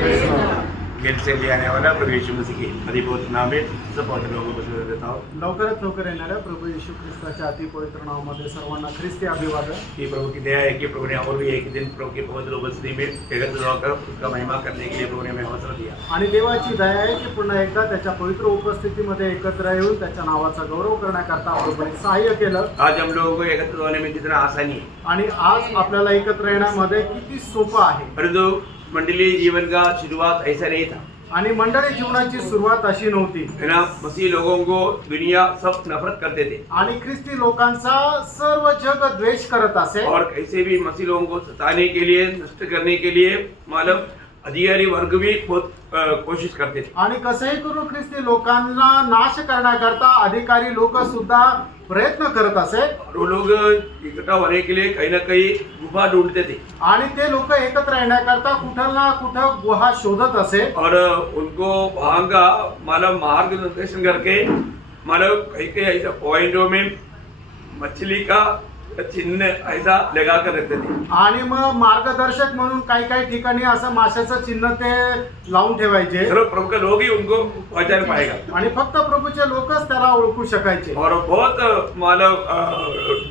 Gel से ले आने वाला प्रभु यीशु मसीह की अधिभूत नाम में सब पवित्र लोगों को शुरू देता हूँ। लवकरात लवकर येणाऱ्या प्रभू येशू ख्रिस्ताच्या अति पवित्र नावामध्ये सर्वांना ख्रिस्ती अभिवादन। कि प्रभु की दया है कि प्रभु ने और भी एक दिन प्रभु के पवित्र उपस्थिति में एकत्र होकर उसका महिमा करने के लिए प्रभु ने हमें अवसर दिया। आणि देवाची दया आहे की पुन्हा एकदा त्याच्या पवित्र उपस्थितीमध्ये एकत्र येऊन त्याच्या नावाचा गौरव करण्याकरता प्रभूने सहाय्य केलं। आज हम लोगों को एकत्र होने में जितना आसानी है, आणि आज आपल्याला एकत्र येण्यामध्ये किती सोपं आहे। परंतु मंडलीय जीवन का शुरुआत ऐसा नहीं था। आणि मंडळी जीवनाची सुरुवात अशी नव्हती है ना, मसीह लोगों को दुनिया सब नफरत करते थे आणि ख्रिस्ती लोकांचा सर्व जग द्वेष करत असे और कैसे भी मसीह लोगों को सताने के लिए, नष्ट करने के लिए मालूम अधिकारी वर्ग भी बहुत कोशिश करते थे। आणि कसंही करून ख्रिस्ती लोकांना नाश करण्याकरता अधिकारी लोक सुद्धा प्रयत्न करत असे। वो लोग इकट्ठा होने के लिए कहीं ना कहीं गुफा ढूंढते थे आणि ते लोक एकत्र येण्याकरता कुठं ना कुठं गुहा शोधत असे और उनको वहां का मालूम मार्गदर्शन करके मालूम कहीं कहीं ऐसा पॉइंटों में मछली का चिन्ह ऐसा लगा कर रखते थे। आणि मग मार्गदर्शक म्हणून काही काही ठिकाणी असं माशाचं चिन्ह ते लावून ठेवायचे सिर्फ प्रभु का लोग ही उनको पहचान पाएगा आणि फक्त प्रभूचे लोकच त्याला ओळखू शकायचे। और बहुत मानव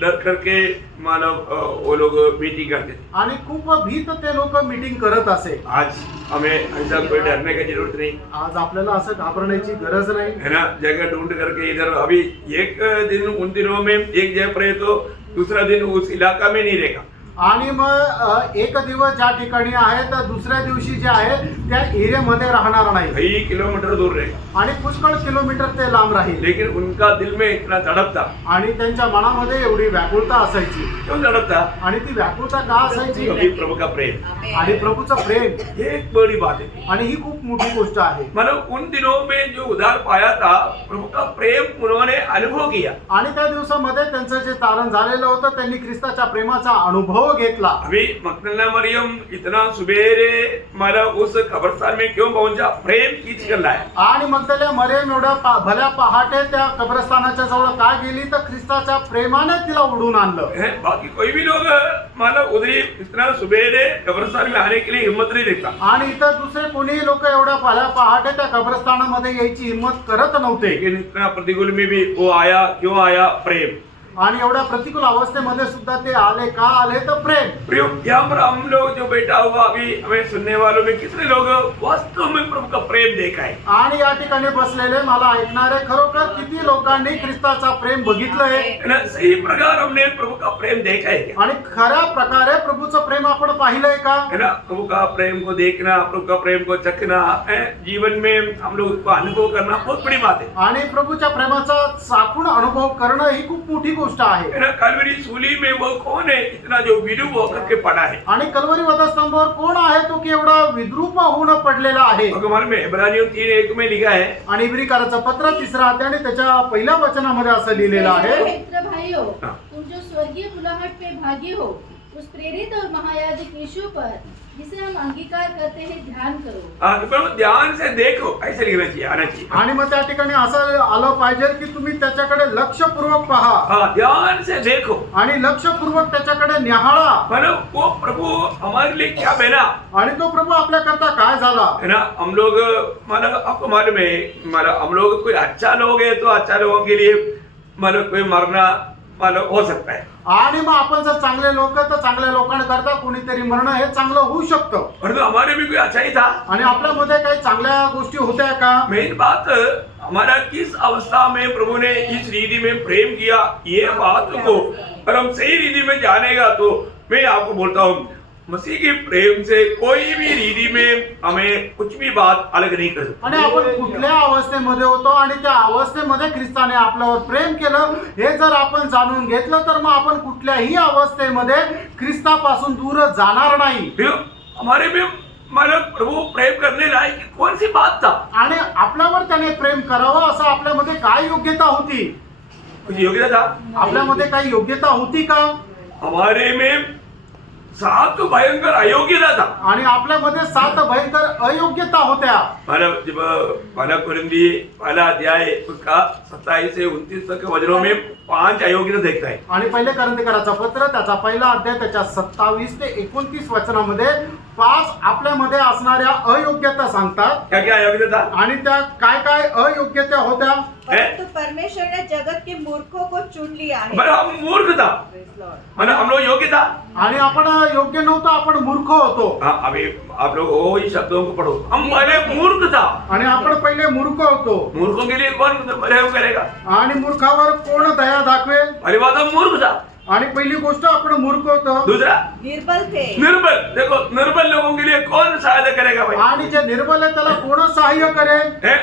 डर करके मानव वो लोग मीटिंग करते थे। आणि खूप भीत ते लोक मीटिंग करत असे। आज हमें ऐसा कोई डरने की जरूरत नहीं आज आपल्याला असं घाबरण्याची गरज नाही है ना। जगह ढूंढ करके इधर अभी एक दिन उन दिनों में एक जगह पर है तो दूसरा दिन उस इलाका में नहीं रहेगा। आणि मग एक दिवस ज्या ठिकाणी आहे तर दुसऱ्या दिवशी जे आहे त्या एरियामध्ये राहणार नाही कई किलोमीटर दूर रहेगा। आणि पुष्कळ किलोमीटर ते लांब राहील। लेकिन उनका दिल में इतना तड़प था। आणि त्यांच्या मनामध्ये एवढी व्याकुळता असायची। क्यों तड़प था? आणि ती व्याकुळता का असायची? क्योंकि प्रभु का प्रेम आणि प्रभूचं प्रेम ये एक बड़ी बात है। आणि ही खूप मोठी गोष्ट आहे। मतलब उन दिनों में जो उद्धार पाया था, प्रभु का प्रेम उन्होंने अनुभव किया। आणि त्या दिवसामध्ये त्यांचं जे तारण झालेलं होतं त्यांनी ख्रिस्ताच्या प्रेमाचा अनुभव घेतला। अभी मगदलेना मरियम इतना सुबेरे मतलब उस कब्रिस्तान में क्यों पहुंचा? प्रेम खींच कर लाया। आणि मगदलेना मरियम एवढ्या भल्या पहाटे त्या कब्रस्तानाच्या जवळ का गेली तर ख्रिस्ताच्या प्रेमाने तिला उडून आणलं। बाकी कोई भी लोग मतलब उधर इतना सुबेरे कब्रिस्तान में आने के लिए हिम्मत नहीं देखता। आणि इतर दुसरे कोणीही लोक एवढ्या भल्या पहाटे त्या कब्रस्तानामध्ये यायची हिंमत करत नव्हते। लेकिन इतना प्रतिकूल में भी वो आया, क्यों आया? प्रेम। आणि एवढ्या प्रतिकूल अवस्थेमध्ये सुद्धा ते आले का आले तर प्रेम। यहाँ पर हम लोग जो बैठा हुआ अभी हमें सुनने वालों में कितने लोग वास्तव में प्रभु का प्रेम देखा है? आणि या ठिकाणी बसलेले मला ऐकणारे खरोखर किती लोकांनी ख्रिस्ताचा प्रेम बघितलंय? सही प्रकार हमने प्रभु का प्रेम देखा है क्या? आणि खऱ्या प्रकारे प्रभूचं प्रेम आपण पाहिलंय का? है ना। प्रभु का प्रेम को देखना, प्रभु का प्रेम को चखना, जीवन में हम लोग उसको अनुभव करना बहुत बड़ी बात है। आणि प्रभूच्या प्रेमाचा चाखून अनुभव करणं ही खूप मोठी गोष्ट आहे। कलवरी सूली में वो कौन है इतना जो विद्रूप होकर के पड़ा है? आणि कलवरी वधस्तंभावर कोण आहे तो की एवढा विद्रूप होऊन पडलेला आहे? भगवान में इब्रानियों 3:1 में लिखा है। आणि इब्रिकाराचं पत्र 3 अध्याय आणि त्याच्या पहिल्या वचनामध्ये असं लिहिलेलं आहे, मित्र भाइयों, तुम जो स्वर्गीय बुलाहट पे भागी हो उस प्रेरित और महायाजक यीशु पर जिसे हम अंगीकार करते हैं ध्यान करो। ध्यान से देखो ऐसे लिखना चाहिए, आना चाहिए। आणि मग त्या ठिकाणी असं आलं पाहिजे की तुम्ही त्याच्याकडे लक्षपूर्वक पहा। हाँ, ध्यान से देखो आणि लक्षपूर्वक त्याच्याकडे निहाळा। मतलब वो प्रभु हमारे लिए क्या बना आणि तो प्रभू आपल्या करता काय झाला? है ना। हम लोग मतलब आपको मालूम है, मतलब हम लोग कोई अच्छा लोग है तो अच्छा लोगों के लिए मतलब कोई मरना मतलब हो सकता है। आणि मग आपण जर चांगले लोक तर चांगल्या लोकांकरता कोणीतरी मरणं हे चांगलं होऊ शकतं। परंतु हमारे भी कोई अच्छा ही था। आणि आपल्यामध्ये काही चांगल्या गोष्टी होत्या का? मेन बात हमारा किस अवस्था में प्रभु ने इस रीति में प्रेम किया, ये बात को अगर हम सही रीति में जानेगा तो मैं आपको बोलता हूँ मसीह के प्रेम से कोई भी रीति में हमें कुछ भी बात अलग नहीं कर सकते। आणि आपण कुठल्या अवस्थेमध्ये होतो आणि त्या अवस्थेमध्ये ख्रिस्ताने आपल्यावर प्रेम केलं हे जर आपण जाणून घेतलं तर मग आपण कुठल्याही अवस्थेमध्ये ख्रिस्तापासून दूर जाणार नाही। हमारे में मतलब प्रभु प्रेम करने लायक कौन सी बात था? आणि आपल्यावर त्याने प्रेम करावं असं आपल्यामध्ये काय योग्यता होती? कुछ योग्यता था? आपल्यामध्ये काही योग्यता होती का? हमारे में 7 भयंकर अयोग्यता था। आणि आपल्यामध्ये 7 भयंकर अयोग्यता होत्या। मतलब जब पहला कुरिन्थी पहला अध्याय उसका 27 से 29 तक वचनों में 5 अयोग्यता देखता है। आणि पहिले करंथीकराचा पत्र त्याचा पहिला अध्याय त्याच्या 27 ते 29 वचनामध्ये 5 आपल्यामध्ये असणाऱ्या अयोग्यता सांगतात क्या क्या अयोग्यता आणि त्या काय काय अयोग्यता होत्या. परंतु परमेश्वर ने जगत के मूर्खों को चुन लिया है. मतलब हम मूर्ख था, Praise Lord. मतलब हम लोग योग्य था. आणि आपण योग्य नव्हतो, आपण मूर्ख होतो. हाँ, अभी आप लोग वो ही शब्दों को पढ़ो. हम पहले मूर्ख था. आणि आपण पहिले मूर्ख होतो. मूर्खों के लिए कौन रहम करेगा? आणि मूर्खावर कोण दया दाखवेल. पहली बात हम मूर्ख था. आणि पहिली गोष्ट आपण मूर्ख होतो. दूसरा निर्बल थे. निर्बल. देखो निर्बल लोगों के लिए कौन सहायता करेगा भाई? आणि जे निर्बल आहे त्याला कोण सहाय्य करेल. हैं?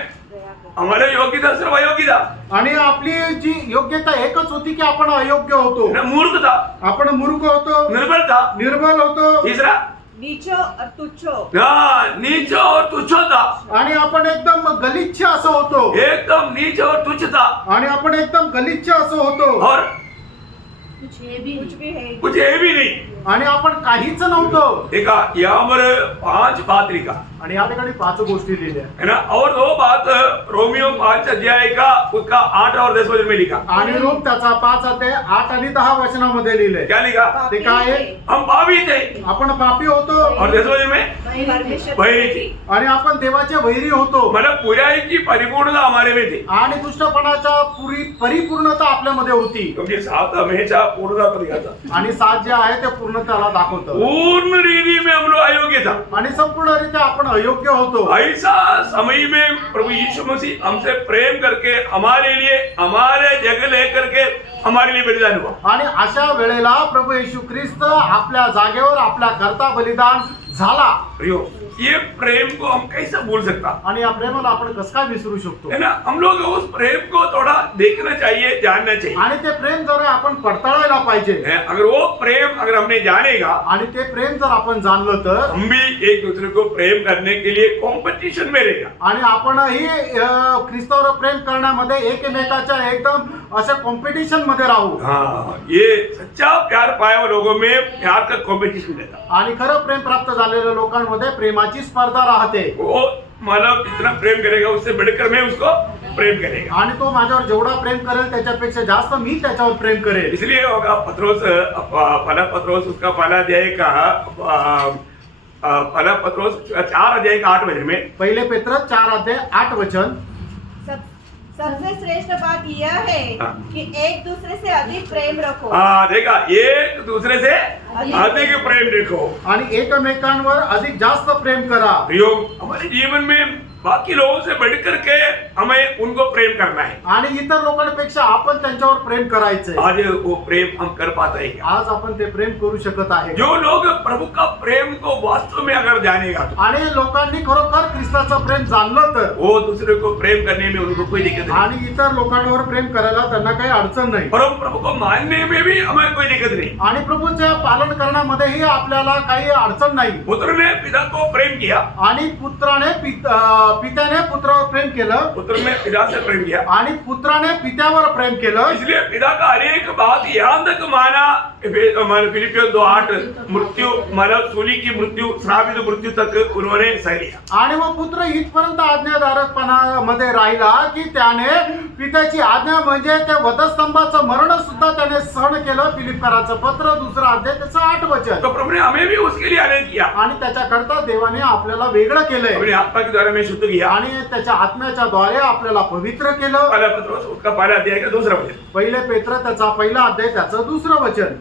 हमारे योग्यता सिर्फ अयोग्यता. आणि आपली जी योग्यता एकच होती की आपण अयोग्य होतो. ना मूर्ख था, आपण मूर्ख होतो, निर्बल था. निर्बल होतो. तीसरा नीचो और तुच्छो. हाँ, नीच और तुच्छ था. आणि आपण एकदम गलिच्छ असं होतो. एकदम नीच और तुच्छ था. आणि आपण एकदम गलिच्छ असं होतो. और कुछ है भी कुछ भी है. कुछ है भी नहीं. आणि आपण काहीच नव्हतो. देखा यहाँ पर 5 बात लिखा आणि या ठिकाणी 5 गोष्टी लिहिल्या है ना. और 2 बात रोमियो 5 अध्याय का उसका 8 और 10 वचन में लिखा. आणि रोम त्याचा 5 ते 8 आणि 10 वचनामध्ये लिहिलंय. क्या लिखा? ते काय आहे? हम पापी थे. आपण पापी होतो और 10 वचन में परमेश्वर वैरी थी. आणि आपण देवाचे वैरी होतो. मतलब बुराई की परिपूर्णता हमारे में थी. आणि दुष्टपणाच्या परिपूर्णता आपल्यामध्ये होती. क्योंकि 7 हमेशा पूर्णता को दिखाता. आणि 7 जे आहे ते पूर्णतेला दाखवतं. पूर्ण रीति में हम लोग अयोग्य था. आणि संपूर्णरित्या आपण अयोग्य होतो. ऐसा समय में प्रभु यीशु मसीह हमसे प्रेम करके हमारे लिए हमारे जगह लेकर के हमारे लिए बलिदान हुआ. आणि अशा वेळेला प्रभु येशू ख्रिस्त आपल्या जागेवर आपल्या करता बलिदान झाला. प्रियो, ये प्रेम को हम कैसे भूल सकता आणि या प्रेमाला आपण कसं काय विसरू शकतो. है ना. हम लोग उस प्रेम को थोड़ा देखना चाहिए, जानना चाहिए. आणि ते प्रेम जर आपण पडताळायला पाहिजे. है, अगर वो प्रेम अगर हमने जानेगा, आणि ते प्रेम जर आपण जाणलं तर हम भी एक दूसरे को प्रेम करने के लिए कंपटीशन में रहेगा. आणि आपणही ख्रिस्तावर प्रेम करण्यामध्ये एकमेकाच्या एकदम अशा कॉम्पिटिशन मध्ये राहू. हाँ, ये सच्चा प्यार पाए हुए लोगों में प्यार का कंपटीशन रहता. आणि खरं प्रेम प्राप्त झालेल्या लोकांमध्ये प्रेमाची स्पर्धा राहते. वो मानव जितना प्रेम करेगा उससे बढ़कर मैं उसको प्रेम करेगा. आणि तो माझ्यावर जेवढा प्रेम करेल त्याच्यापेक्षा जास्त मी त्याच्यावर प्रेम करेल. इसलिए होगा पत्रोस पहला पत्रोस उसका पहला अध्याय का पहला पत्रोस 4 अध्याय का 8 वचन में पहिले पेत्र 4 अध्याय 8 वचन. सबसे श्रेष्ठ बात यह है हाँ. कि एक दूसरे से अधिक प्रेम रखो. हाँ, देखा, एक दूसरे से अधिक प्रेम देखो. आणि एकमेकांवर अधिक जास्त प्रेम करा. योग हमारे जीवन में बाकी लोगों से बढ़कर के हमें उनको प्रेम करना है. आणि इतर लोकांपेक्षा आपण त्यांच्यावर प्रेम करायचंय. आज वो प्रेम हम कर पाते हैं क्या? आज आपण ते प्रेम करू शकत आहे. जो लोग प्रभु का प्रेम को वास्तव में अगर जानेगा तो आणि लोकांनी खरोखर ख्रिस्ताचं प्रेम जाणलं तर वो दूसरे को प्रेम करने में उनको कोई दिक्कत नहीं. आणि इतर लोकांवर प्रेम करायला त्यांना काही अडचण नाही. और हम प्रभु को मानने में भी हमें कोई दिक्कत नहीं. आणि प्रभूचे पालन करण्यामध्येही आपल्याला काही अडचण नाही. पुत्र ने पिता को प्रेम किया. आणि पुत्राने पित्याने पुत्रावर प्रेम केलं. पुत्र ने पिता से प्रेम किया. आणि पुत्राने पित्यावर प्रेम केलं. इसलिए पिता का हर एक बात यहाँ तक माना. फिलिपियों 2:8 मृत्यू मानव सूली की मृत्यू श्रावित मृत्यू तक उन्होंने सह लिया. आणि मग पुत्र इथपर्यंत आज्ञाधारकपणामध्ये राहिला की त्याने पित्याची आज्ञा म्हणजे त्या वधस्तंभाचं मरण सुद्धा त्याने सहन केलं. फिलिप्पियराचं पत्र 2 अध्याय त्याचं 8 वचन. तो प्रभु ने हमें भी उसके लिए आनंद किया. आणि त्याच्याकरता देवाने आपल्याला वेगळं केलंय. अपनी आत्मा के द्वारा में शुद्ध किया. आणि त्याच्या आत्म्याच्या द्वारे आपल्याला पवित्र केलं. पहला पत्रोस उसका पहला अध्याय का 2 वचन. पहिले पेत्र त्याचा पहिला अध्याय त्याचं 2 वचन.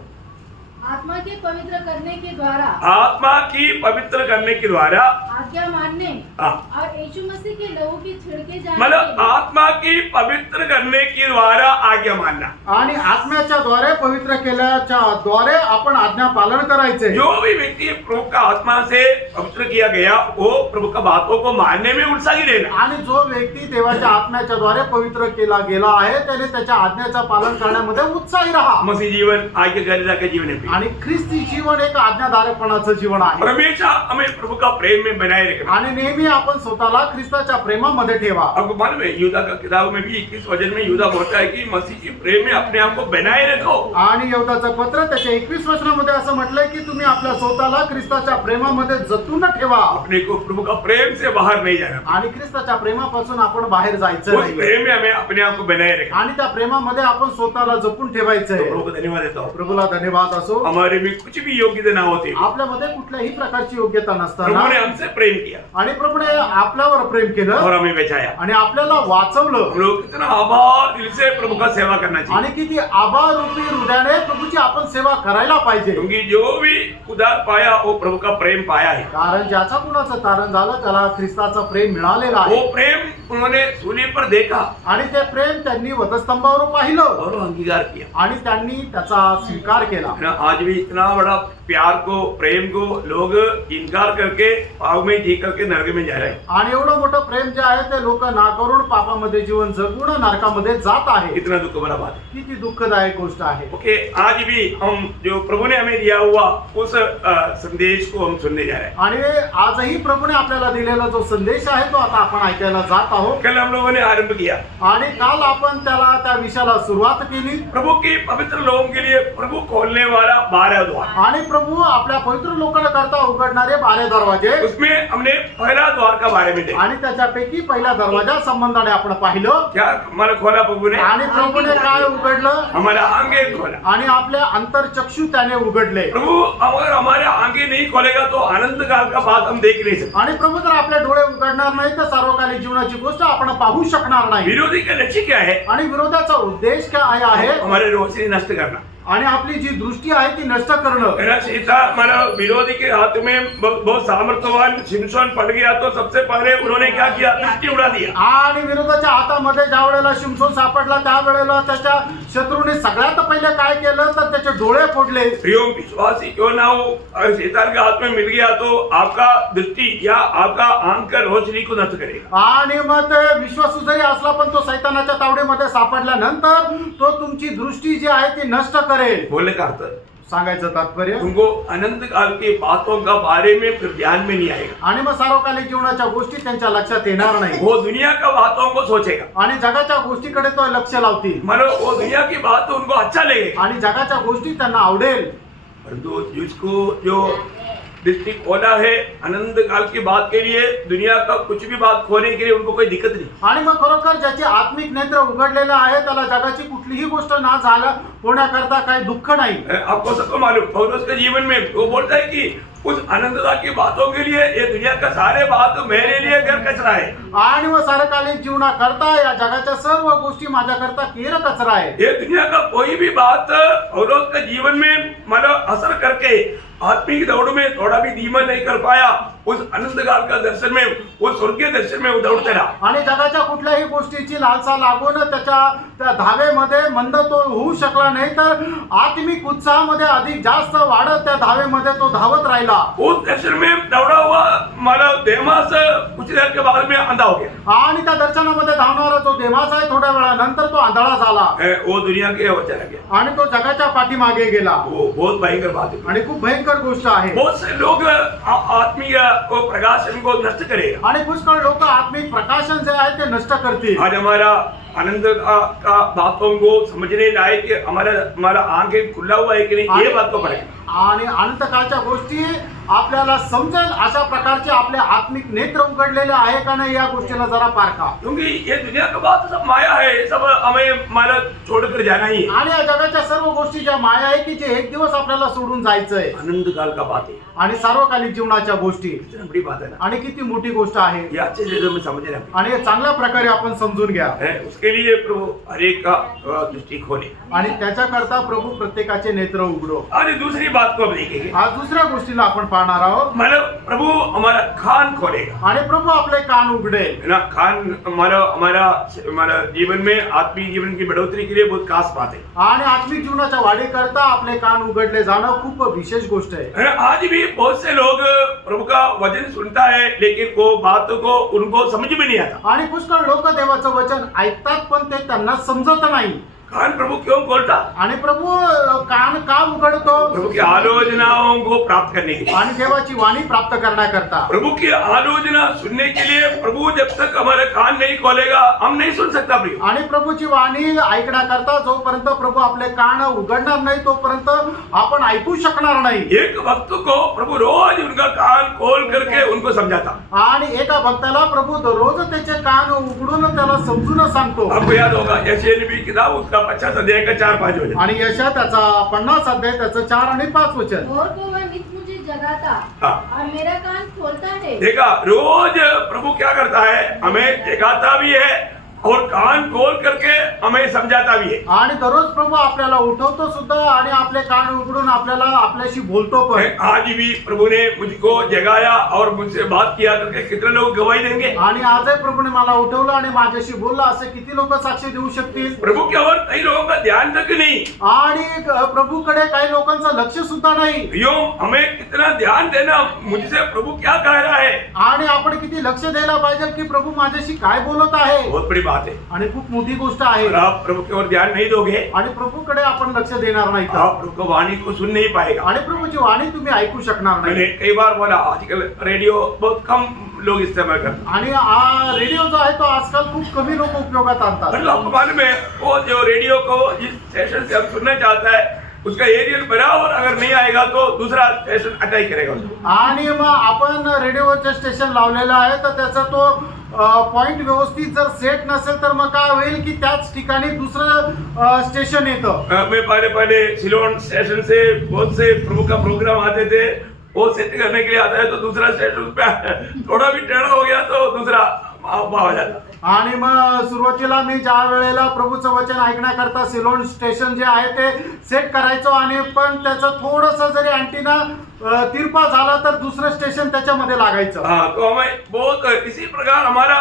आत्मा के पवित्र करने के द्वारा आत्मा की पवित्र करने के द्वारा आज्ञा मानने हाँ, और यीशु मसीह के लहू की छिड़के जाने मतलब के आत्मा की पवित्र करने के द्वारा आज्ञा मानना. आणि आत्म्याच्या द्वारे पवित्र केल्याच्या द्वारे आपण आज्ञा पालन करायचे. जो भी व्यक्ति प्रभु का आत्मा से पवित्र किया गया वो प्रभु का बातों को मानने में उत्साही रहना. आणि जो व्यक्ती देवाच्या आत्म्याच्या द्वारे पवित्र केला गेला आहे त्याने त्याच्या आज्ञाचं पालन करण्यामध्ये उत्साही राहा. मसीह जीवन आज्ञाकारिता का जीवन है. आणि ख्रिस्ती जीवन एक आज्ञाधारकपणाचं जीवन आहे. हमेशा हमें प्रभु का प्रेम में बनाए रखना. आणि नेहमी आपण स्वतःला ख्रिस्ताच्या प्रेमामध्ये ठेवा. आपको मालूम है यूदा का किताब में भी 21 वचन में यूदा बोलता है कि मसीह के प्रेम में अपने आप को बनाए रखो. आणि यहुदाचं पत्र त्याच्या 21 वचनामध्ये असं म्हटलंय की तुम्ही आपल्या स्वतःला ख्रिस्ताच्या प्रेमामध्ये जतून ठेवा. अपने को प्रभु का प्रेम से बाहर नहीं जाना. आणि ख्रिस्ताच्या प्रेमापासून आपण बाहेर जायचं उस नाही. प्रेम में हमें अपने आप को बनाए रखना. आणि त्या प्रेमामध्ये आपण स्वतःला जपून ठेवायचंय. प्रभु को धन्यवाद देता हूँ. प्रभूला धन्यवाद असो. हमारे में कुछ भी योग्यता ना होते आपल्यामध्ये कुठल्याही प्रकारची योग्यता प्रभु नसताना ने हमसे प्रेम किया आणि प्रभूने आपल्यावर प्रेम केलं और हमें बचाया। आणि आपल्याला वाचवलं हम लोग कितना आभार दिल से प्रभु का सेवा करना चाहिए, आणि किती आभार रूपी हृदयाने प्रभूची आपण सेवा करायला पाहिजे, क्योंकि जो भी उद्धार पाया वो प्रभु का प्रेम पाया है। कारण ज्याचा कुणाचं तारण झालं त्याला ख्रिस्ताचं प्रेम मिळालेलं वो आहे प्रेम उन्होंने सूली पर देखा आणि ते प्रेम त्यांनी वधस्तंभावर पाहिलं और अंगीकार किया। आणि त्यांनी त्याचा स्वीकार केला। है ना, आज भी इतना बड़ा प्यार को प्रेम को लोग इनकार करके पाप में जी करके नरक में जा रहे हैं। आणि एवढं मोठं प्रेम जे आहे ते लोक ना करून पापामध्ये जीवन जगून नरकामध्ये जात आहे। इतना दुख भरा बात है। किती दुःखदायक गोष्ट आहे। ओके, आज भी हम जो प्रभु ने हमें दिया हुआ उस संदेश को हम सुनने जा रहे हैं। आणि आजही प्रभूने आपल्याला दिलेला जो संदेश आहे तो आता आपण ऐकायला जात आहोत। कल हम लोगों ने आरंभ किया, आणि काल आपण त्याला त्या विषयाला सुरुवात केली। प्रभु की पवित्र लोगों के लिए प्रभु खोलने वाला 12 द्वार। आणि प्रभू आपल्या पवित्र लोकांना करता उघडणारे 12 दरवाजे, उसमें हमने पहला द्वार का बारे में देखा। आणि त्याच्यापैकी पहिला दरवाजा संबंधाने आपण पाहिलं। क्या हमारा खोला प्रभु ने? आणि प्रभूने काय उघडलं? हमारा आंगे खोला। आणि आपल्या अंतरचक्षु त्याने उघडले। प्रभु अगर हमारे आंगे नहीं खोलेगा तो आनंद काल का बात हम देख नहीं सकते। आणि प्रभू जर आपले डोळे उघडणार नाही तर सार्वकालिक जीवनाची गोष्ट आपण पाहू शकणार नाही। विरोधी का लक्ष्य क्या है? आणि विरोधाचा उद्देश काय आहे? हमारे रोशनी नष्ट करना। आणि आपली जी दृष्टी आहे ती नष्ट करणं। मेरा सीता हमारा विरोधी के हाथ में बहुत सामर्थ्यवान शिमशोन पड़ गया तो सबसे पहले उन्होंने क्या किया? दृष्टि उड़ा दिया। आणि विरोधाच्या हातामध्ये ज्या वेळेला शिमशोन सापडला त्या वेळेला त्याच्या शत्रूने सगळ्यात पहिले काय केलं तर त्याचे डोळे फोडले। प्रियो विश्वासी क्यों ना हो, अगर शैतान के हाथ में मिल गया तो आपका दृष्टि या आपका आंख का रोशनी को नष्ट करेगा। आणि मग ते विश्वासू जरी असला पण तो सैतानाच्या तावडीमध्ये सापडल्यानंतर तो तुमची दृष्टी जी आहे ती नष्ट करेल। बोलने का अर्थ सांगायचं तात्पर्य तुमको अनंत काल की बातों का बारे में फिर ध्यान में नहीं आएगा। आणि मग सार्वकालिक जीवनाच्या गोष्टी त्यांच्या लक्षात येणार नाही। वो दुनिया का बातों को सोचेगा आणि जगाच्या गोष्टीकडे तो लक्ष लावतील। मतलब वो दुनिया की बात उनको अच्छा लगेगा, आणि जगाच्या गोष्टी त्यांना आवडेल। परंतु जिसको जो दृष्टि खोला है अनंत काल की बात के लिए, दुनिया का कुछ भी बात खोने के लिए उनको कोई दिक्कत नहीं। आणि मग खरोखर ज्याचे आत्मिक नेत्र उघडलेले आहे त्याला जगाची कुठलीही गोष्ट ना झाला होण्याकरता काही दुःख नाही। आपको सबको मालूम पौलुस के जीवन में वो बोलता है कि उस अनंतता की बातों के लिए ये दुनिया का सारे बात मेरे लिए घर कचरा है। आणि मग सार्वकालिक जीवना करता या जगाच्या सर्व गोष्टी माझ्याकरता केर कचरा आहे। ये दुनिया का कोई भी बात पौलुस के जीवन में मतलब असर करके आत्मिक दौड़ में थोड़ा भी धीमा नहीं कर पाया, उस अनंत काल का दर्शन में, उस स्वर्गीय दर्शन में वो दौड़ते रहा। आणि जगाच्या कुठल्याही गोष्टीची लालसा लागून त्याच्या त्या धावेमध्ये मंद तो होऊ शकला नाही, तर आत्मिक उत्साहामध्ये अधिक जास्त वाढत त्या धावेमध्ये तो धावत राहिला। उस दर्शन में दौड़ा हुआ मतलब देमास कुछ देर के बाद में अंधा हो गया। आणि त्या दर्शनामध्ये धावणारा जो देमास आहे थोड्या वेळानंतर तो आंधळा झाला। वो दुनिया के ओर चला गया आणि तो जगाच्या पाठीमागे गेला। वो बहुत भयंकर बात है आणि खूप भयंकर गोष्ट आहे। बहुत से लोग आत्मीय प्रकाशन को नष्ट करेगा। आणि पुष्कळ लोक आत्मिक प्रकाशन जे आहे ते नष्ट करतील। आज हमारा आनंद का बातों को समझने लायक हमारा आंखें खुला हुआ है कि नहीं, ये बात को पड़ेगा। आणि अनंतकाळच्या गोष्टी आपल्याला समजेल अशा प्रकारचे आपले आत्मिक नेत्र उघडलेले आहे का नाही या गोष्टीला जरा पारखा। क्योंकि ये दुनिया का बात सब माया है, सब हमें माना छोड़कर जाना ही है। आणि या जगाच्या सर्व गोष्टी ज्या माया आहे की जे एक दिवस आपल्याला सोडून जायचंय। आनंद काल का बात है आणि सार्वकालिक जीवनाच्या गोष्टी कितनी बड़ी बात है ना, आणि किती मोठी गोष्ट आहे। ये अच्छे से हमें समझना है आणि हे चांगल्या प्रकारे आपण समजून घ्या। उसके लिए प्रभु हर एक का दृष्टि खोले आणि त्याच्याकरता प्रभू प्रत्येकाचे नेत्र उघडो। आज दूसरी बात को हम देखेंगे। आज दुसऱ्या गोष्टीला आपण पाहणार आहोत। मतलब प्रभु हमारा कान खोलेगा आणि प्रभू आपले कान उघडेल। है ना, कान हमारा जीवन में आत्मिक जीवन की बढ़ोतरी के लिए बहुत खास बात है। आणि आत्मिक जीवनाच्या वाढीकरता आपले कान उघडले जाणं खूप विशेष गोष्ट आहे। ना, आज भी बहुत से लोग प्रभु का वचन सुनता है लेकिन वो बात को उनको समझ में नहीं आता। आणि पुष्कळ लोक देवाचं वचन ऐकतात पण ते त्यांना समजत नाही। कान प्रभु क्यों खोलता? आणि प्रभू कान का उघडतो? प्रभु की आलोचनाओं को प्राप्त करने के लिए, आणि देवाची वाणी प्राप्त करण्याकरता। प्रभु की आलोचना सुनने के लिए प्रभु जब तक हमारा कान नहीं खोलेगा हम नहीं सुन सकता। प्रिय आणि प्रभूची वाणी ऐकण्याकरता जोपर्यंत प्रभू आपले कान उघडणार नाही तोपर्यंत आपण ऐकू शकणार नाही। एक भक्त को प्रभु रोज उनका कान खोल करके उनको समझाता। आणि एका भक्ताला प्रभु दररोज त्याचे कान उघडून त्याला समजून सांगतो। आपको याद होगा यशायाह नबी की किताब उसका 50 अध्याय का 4-5 वचन। आणि यशा त्याचा 50 अध्याय त्याचं 4 आणि 5 वचन। और को वह नित मुझे जगाता हाँ। और मेरा कान खोलता है। देखा, रोज प्रभु क्या करता है, हमें जगाता भी है और कान खोल करके हमें समझाता भी है। आणि दररोज प्रभू आपल्याला उठवतो सुद्धा आणि आपले कान उघडून आपल्याशी बोलतो पण। आज भी प्रभु ने मुझको जगाया और मुझसे बात किया करके कितने लोग गवाही देंगे। आणि आजही प्रभूने मला उठवलं आणि माझ्याशी बोललं, असे किती लोक साक्ष देऊ शकतील। प्रभु के और कई लोगों का ध्यान तक नहीं, आणि प्रभूकडे काही लोकांचं लक्ष सुद्धा नाही। यो हमें कितना ध्यान देना, मुझसे प्रभु क्या कह रहा है, आणि आपण किती लक्ष द्यायला पाहिजे की प्रभू माझ्याशी काय बोलत आहे। बहुत बड़ी बात है। आणि खूप मोठी गोष्ट आहे। अगर आप प्रभु की ओर ध्यान नहीं दोगे, आणि प्रभूकडे आपण लक्ष देणार नाही आप प्रभु की वाणी को सुन नहीं पाएगा। आणि प्रभूची वाणी तुम्ही ऐकू शकणार मैंने नाही। कई बार बोला, आजकल रेडियो बहुत कम लोग इस्तेमाल करते हैं। आणि हा रेडिओ जो आहे तो आजकाल खूप कमी लोक उपयोगात आणतात। मतलब आपको मालूम है, वो जो रेडियो को जिस स्टेशन से हम सुनना चाहता है उसका एरियल बराबर अगर नहीं आएगा तो दूसरा स्टेशन अटैक करेगा उसको। आणि मग आपण रेडिओचे स्टेशन लावलेलं आहे तर त्याचा तो पॉइंट व्यवस्थित जर सेट नसेल तर मग काय होईल की त्याच ठिकाणी दुसरं स्टेशन येतं। मैं पहले सिलोन स्टेशन से बहुत से प्रभु का प्रोग्राम आते थे, वो सेट करने के लिए आता है तो दूसरा स्टेशन पे थोड़ा भी टेढ़ा हो गया तो दूसरा हो जाता। आणि मग सुरुवातीला मी ज्या वेळेला प्रभूचं वचन ऐकण्याकरता सिलोन स्टेशन जे आहे ते सेट करायचो, आणि पण त्याचं थोडंसं जरी अँटिना तिरपा झाला तर दुसरं स्टेशन त्याच्यामध्ये लागायचं। हाँ, तो हमें बहुत इसी प्रकार हमारा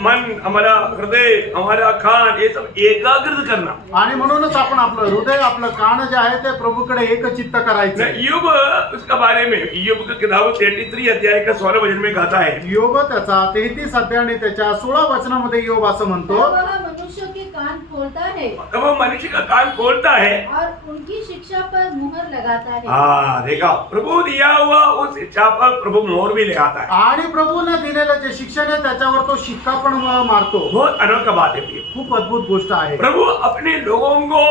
मन, हमारा हृदय, हमारा कान, ये सब एकाग्रित करना। आणि म्हणूनच आपण आपलं हृदय, आपलं कान जे आहे ते प्रभूकडे एकचित्त करायचं। ईयोब उसका बारे में, ईयोब की किताब 33 अध्याय का 16 वचन में कहता है। योग त्याचा 33 अध्याय आणि त्याच्या 16 वचनामध्ये योग असं म्हणतो, वह मनुष्य के कान खोलता है तब वो मनुष्य का कान खोलता है और उनकी शिक्षा पर मुहर लगाता है। हाँ, देखा, प्रभु दिया हुआ उस इच्छा पर प्रभु मोहर भी लगाता है। आणि प्रभूने दिलेलं जे शिक्षण आहे त्याच्यावर तो शिक्का पण मारतो। बहुत अनोखा बात है प्रिय। खूप अद्भुत गोष्ट आहे। प्रभु अपने लोगों को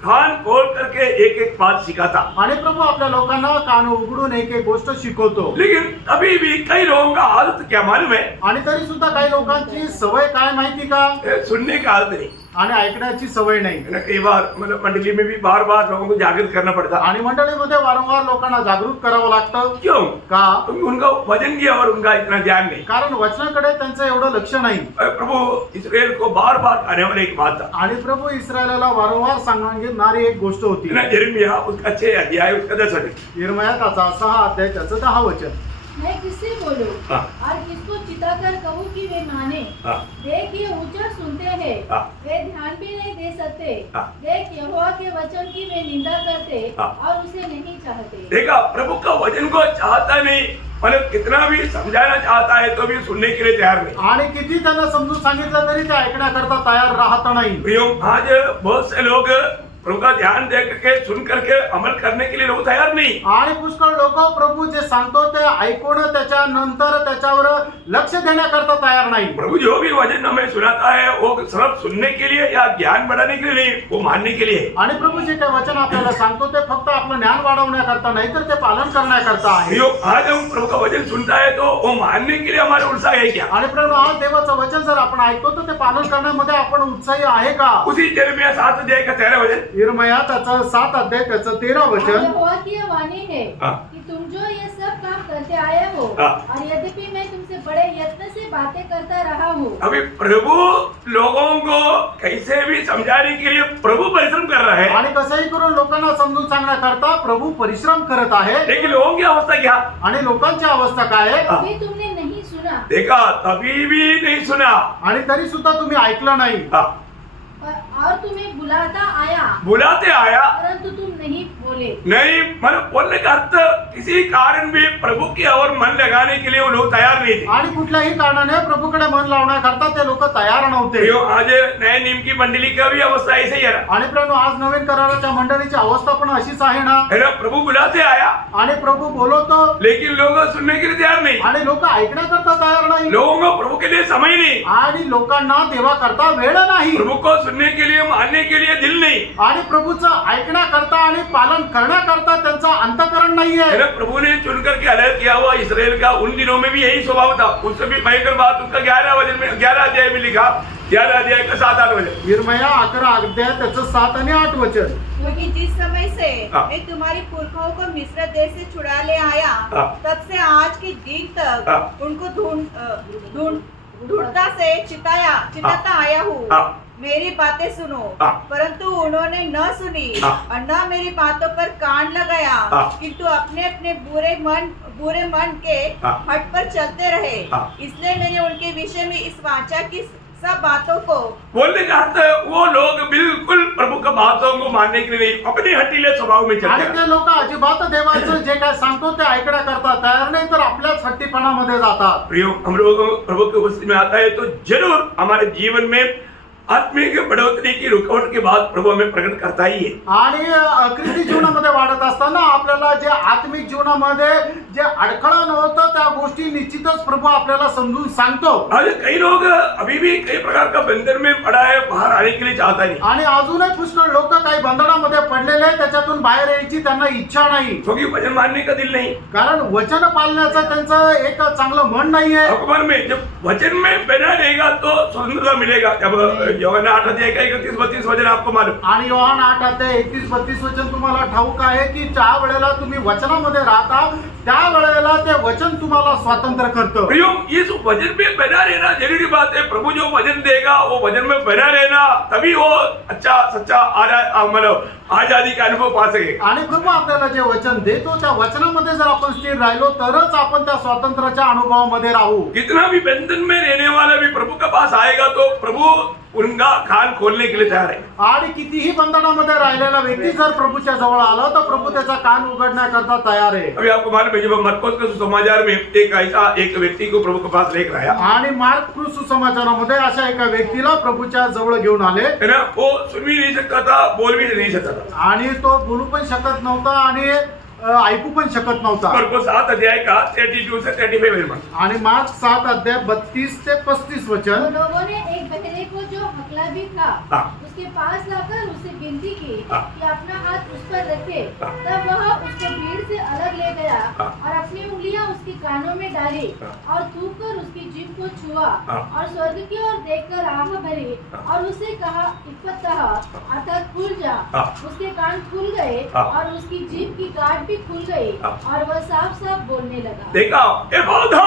कान खोल करके एक एक बात सिखाता, आणि प्रभू आपल्या लोकांना कान उघडून एक एक गोष्ट शिकवतो। लेकिन अभी भी कई लोगों का आदत क्या मालूम है, आणि तरी सुद्धा काही लोकांची सवय काय माहिती का, सुनने का आदत नहीं। आणि ऐकण्याची सवय नाही। कई बार मतलब मंडली में भी बार बार लोगों को जागृत करना पड़ता। आणि मंडळीमध्ये वारंवार लोकांना जागृत करावं लागतं। क्यों? का? उनका वजन किया और उनका इतना ध्यान नहीं। कारण वचनाकडे त्यांचं एवढं लक्ष नाही। प्रभु इसराइल को बार बार आने वाला एक बात था। आणि प्रभू इस्रायलाला वारंवार सांगणारी एक गोष्ट होती। यिर्मयाह उसका 6 अध्याय उसका 10 वचन। यिर्मयाह त्याचा 6 अध्याय त्याचं 10 वचन। मैं किससे बोलूं हाँ। और किसको चिताकर कहूं कि वे माने। हाँ। देख, ये ऊंचा सुनते हैं, हाँ। वे ध्यान भी नहीं दे सकते। हाँ। देख, यहोवा के वचन की वे निंदा करते हाँ। और उसे नहीं चाहते। देखा, प्रभु का वचन को चाहता नहीं, मतलब कितना भी समझाना चाहता है तो भी सुनने के लिए तैयार नहीं। आणि किती त्यांना समजून सांगितलं तरी ते ऐकण्याकरता तयार राहत नाही। प्रियो, आज बहुत से लोग प्रभु का ध्यान दे करके सुन करके अमल करने के लिए लोग तैयार नहीं। आणि पुष्कळ लोक प्रभू जे सांगतो ते ऐकून त्याच्यानंतर त्याच्यावर लक्ष देण्याकरता तयार नाही। प्रभु जो भी वचन हमें सुनाता है वो सिर्फ सुनने के लिए या ज्ञान बढ़ाने के लिए नहीं, वो मानने के लिए। आणि प्रभू जे काही वचन आपल्याला सांगतो ते फक्त आपलं ज्ञान वाढवण्याकरता नाही तर ते पालन करण्याकरता आहे। प्रियो, आज हम प्रभु का वचन सुनता है तो वो मानने के लिए हमारा उत्साह है क्या? आणि प्रभू आज देवाचं वचन जर आपण ऐकतो तर ते पालन करण्यामध्ये आपण उत्साही आहे का? उसी यिर्मयाह 7 अध्याय का 13 वचन। यिर्मयाह त्याचं 7 अध्याय त्याचं 13 और वचन। यहोवा की यह वाणी है हाँ। कि तुम जो ये सब काम करते आए हो, हाँ। और यद्यपि मैं तुमसे बड़े यत्न से बातें करता रहा हूँ। अभी प्रभु लोगों को कैसे भी समझाने के लिए प्रभु परिश्रम कर रहा है, आणि कसंही करून लोकांना समजून सांगण्याकरता प्रभू परिश्रम करत आहे। लेकिन लोगों की अवस्था क्या? आणि लोकांची अवस्था काय आहे? हाँ। अभी तुमने नहीं सुना देखा, तभी भी नहीं सुना। आणि तरी सुद्धा तुम्ही ऐकलं नाही। हाँ, और तुम्हें बुलाता आया, बुलाते आया परंतु तुम नहीं बोले। नहीं, मतलब बोलने का अर्थ किसी कारण भी प्रभु की ओर मन लगाने के लिए वो लोग तैयार नहीं थे। आणि कुठल्याही कारणाने प्रभूकडे मन लावण्याकरता ते लोक तयार नव्हते। प्रियो, आज नए नियम की मंडली का भी अवस्था ऐसे ही है ना। आणि प्रभू आज नवीन कराराच्या मंडळीची अवस्था पण अशीच आहे ना। है ना, प्रभु बुलाते आया आणि प्रभू बोलवतो लेकिन लोग सुनने के लिए तैयार नहीं। आणि लोक ऐकण्याकरता तयार नाही। लोगों को प्रभु के लिए समय नहीं, आणि लोकांना देवा करता वेळ नाही। प्रभु को सुनने के लिए, मानने के लिए दिल नहीं। आणि प्रभूचं ऐकण्याकरता आणि पालन करण्याकरता त्यांचं अंतःकरण नाहीये. है ना, प्रभु ने चुन करके अलग किया हुआ इस्राएल का उन दिनों में भी यही स्वभाव था। उससे भी भयंकर बात उसका 11 अध्याय में लिखा, 11 अध्याय का 7-8 वचन। यिर्मया 11 अध्याय त्याचं 7 आणि 8 वचन. क्योंकि जिस समय से हाँ। मैं तुम्हारी पुरखाओं को मिस्र देश से छुड़ा ले आया, हाँ। तब से आज के दिन तक हाँ। उनको ढूंढता से चिताता आया हूँ। हाँ। मेरी बातें सुनो, हाँ। परंतु उन्होंने न सुनी हाँ। और न मेरी बातों पर कान लगाया, हाँ। किंतु अपने अपने बुरे मन के हाँ। हट पर चलते रहे। हाँ। इसलिए मैंने उनके विषय में इस वाचा की सब बातों को बोलने का अर्थ है, वो लोग बिल्कुल प्रभु का बातों को मानने के लिए नहीं, अपने हटीले स्वभाव में चलते आणि हैं। ते लोक अजिबात देवाचं जे काय सांगतो ते ऐकण्याकरता तयार नाही, तर आपल्याच हट्टीपणामध्ये जातात. प्रियो, हम लोग प्रभु की उपस्थिति में आता है तो जरूर हमारे जीवन में आत्मिक बढ़ोतरी की रुकावट के बाद प्रभु हमें प्रकट करता ही है। आणि ख्रिस्ती जीवनामध्ये वाढत असताना आपल्याला जे आत्मिक जीवनामध्ये जे अडखळा नव्हतं त्या गोष्टी निश्चितच प्रभू आपल्याला समजून सांगतो. आज कई लोग अभी भी कई प्रकार का बंधन में पड़ा है, बाहर आने के लिए चाहता नहीं, आणि अजूनही पुष्कळ लोक काही बंधनामध्ये पडलेले, त्याच्यातून बाहेर यायची त्यांना इच्छा नाही, क्योंकि वचन मानने का दिल नहीं। कारण वचन पाळण्याचं त्यांचं एक चांगलं मन नाहीये. भगवान में जब वचन में बना रहेगा तो स्वतंत्रता मिलेगा। जब यूहन्ना 8 अध्याय का 31-32 वचन आपको मालूम, आणि योहान 8 अध्याय 31-32 वचन तुम्हाला ठाऊक आहे की ज्या वेळेला तुम्ही वचनामध्ये राहता त्या वेळेला ते वचन तुम्हाला स्वातंत्र्य करतं. प्रियो, इस वचन में बना रहना जरूरी बात है। प्रभु जो वचन देगा वो वचन में बना रहना, तभी वो अच्छा सच्चा मतलब आजादी का अनुभव पा सके। आणि प्रभू आपल्याला जे वचन देतो त्या वचनामध्ये जर आपण स्थिर राहिलो तरच आपण त्या स्वातंत्र्याच्या अनुभवामध्ये राहू. कितना भी बंधन में रहने वाला भी प्रभु के पास आएगा तो प्रभु उनका कान खोलने के लिए तैयार है। आणि कितीही बंधनामध्ये राहिलेला व्यक्ती जर प्रभूच्या जवळ आला तर प्रभू त्याचा कान उघडण्याकरता तयार आहे. अभी आपको मालूम है, जब मरकोस के सुसमाचार में एक व्यक्ति को प्रभु के पास लेकर आया, आणि मार्क सुसमाचारामध्ये अशा एका व्यक्तीला प्रभूच्या जवळ घेऊन आले, है ना, वो सुन भी नहीं सकता था, बोल भी नहीं सकता था। आणि तो बोलू पण शकत नव्हता आणि ऐकू पण शकत नव्हता. मरकोस 7 अध्याय का 32 से 35 वचन। आणि मार्क 7 अध्याय 32 ते 35 तो वचन. लोगों ने एक बहरे को जो हकला भी था हाँ। उसके पास लाकर उससे विनती की हाँ। कि अपना हाथ उस पर रखे। हाँ। तब वह उसको भीड़ से अलग ले गया हाँ। और अपनी उंगलियां उसके कानों में डाली हाँ। और थूक कर उसकी जीभ को छुआ हाँ। और स्वर्ग की ओर देखकर आह भरी और उसे कहा, इफ़्फ़तह, अर्थात खुल जा। हाँ। उसके कान खुल गए हाँ। और उसकी जीभ की गांठ भी खुल गई हाँ। और वह साफ साफ बोलने लगा। देखा, एफाधा,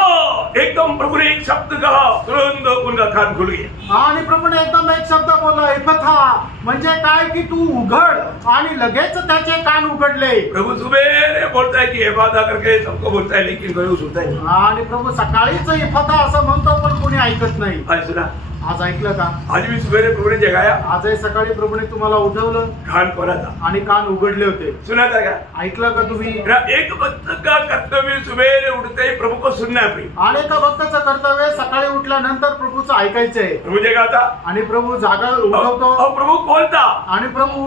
एकदम प्रभु ने एक शब्द कहा, तुरंत उनका कान खुल गया। आणि प्रभूने एकदम एक शब्द बोलला, इफथा, म्हणजे काय की तू उघड, आणि लगेच त्याचे कान उघडले. प्रभु सुबह बोलता है कि एफाधा करके सबको बोलता है, लेकिन कोई सुनता ही नहीं। आणि प्रभू सकाळीच इफथा असं म्हणतो पण कोणी ऐकत नाही. आज सुना, आज ऐकलं का? आज भी सुबह प्रभु ने जगाया, आजही सकाळी प्रभूने तुम्हाला उठवलं कान खोला था, आणि कान उघडले होते. सुना था क्या? ऐकलं का तुम्ही? मेरा एक भक्त का कर्तव्य सुबह उठते ही प्रभु को सुनना है। आणि एका भक्ताचं कर्तव्य सकाळी उठल्यानंतर प्रभूचं ऐकायचंय. प्रभु जगाता आणि प्रभू जागा उठवतो और प्रभु खोलता, आणि प्रभू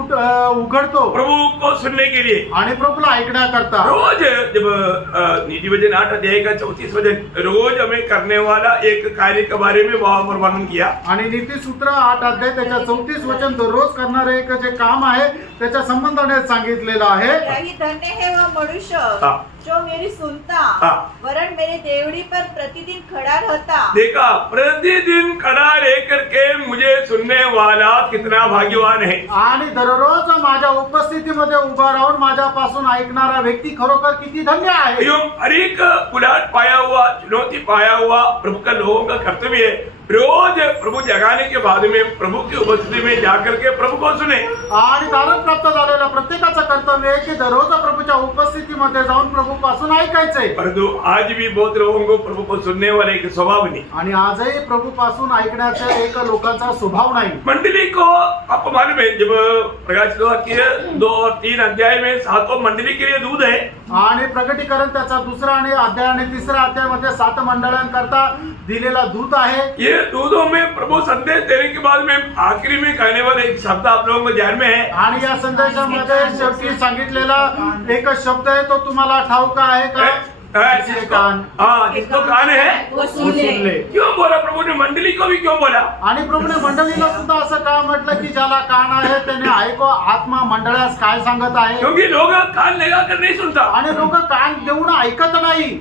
उघडतो प्रभु को सुनने के लिए। आणि प्रभूला ऐकण्याकरता. रोज जब नीति वचन 8 अध्याय का 34 वचन, रोज हमें करने वाला एक कार्य के बारे में वहां पर वर्णन किया। आणि नीतिसूत्र 8 अध्याय त्याच्या 34 वचन दररोज करणारे एक जे काम आहे त्याच्या संबंधाने सांगितलेलं आहे. यही धन्य है वह मनुष्य हाँ। जो मेरी सुनता, हाँ। वरन मेरे देवड़ी पर प्रतिदिन खड़ा रहता। देखा, प्रतिदिन खड़ा रह करके मुझे सुनने वाला कितना भाग्यवान है। आणि दररोज माझ्या उपस्थितीमध्ये उभा राहून माझ्यापासून ऐकणारा व्यक्ती खरोखर किती धन्य आहे. एवं हर एक उलाट पाया हुआ, चुनौती पाया हुआ प्रभु का लोगों का कर्तव्य है, रोज प्रभु जगाने के बाद में प्रभु की उपस्थिति में जाकर के प्रभु को सुने। आणि तारण प्राप्त झालेल्या प्रत्येकाचं कर्तव्य आहे की दररोज प्रभूच्या उपस्थितीमध्ये जाऊन प्रभू पासून ऐकायचंय. परंतु आज भी बहुत लोगों को प्रभु को सुनने वाले एक स्वभाव नहीं। आणि आजही प्रभू पासून ऐकण्याचा एक लोकांचा स्वभाव नाही. मंडली को आपको मालूम है, जब प्रकाशित वाक्य 2 और 3 अध्याय में 7 मंडली के लिए दूध है। आणि प्रकटीकरण त्याचा 2 आणि अध्याय आणि 3 अध्यायामध्ये 7 मंडळांकरता दिलेला दूत आहे. ये दूधों में प्रभु संदेश देने के बाद में आखिरी में कहने वाले एक शब्द आप लोगों को ध्यान में है। आणि या संदेशामध्ये शेवटी सांगितलेला एक शब्द आहे तो तुम्हाला ठाऊक आहे का? जिसके कान हाँ जिसको कान है वो सुन ले. क्यों बोला प्रभु ने? मंडली को भी क्यों बोला? आणि प्रभूने मंडळीला सुद्धा असं का म्हटलं की ज्याला कान आहे त्याने ऐको. आत्मा मंडळास काय सांगत आहे? क्योंकि लोग कान लगाकर नहीं सुनता, आणि लोक कान देऊन ऐकत नाही.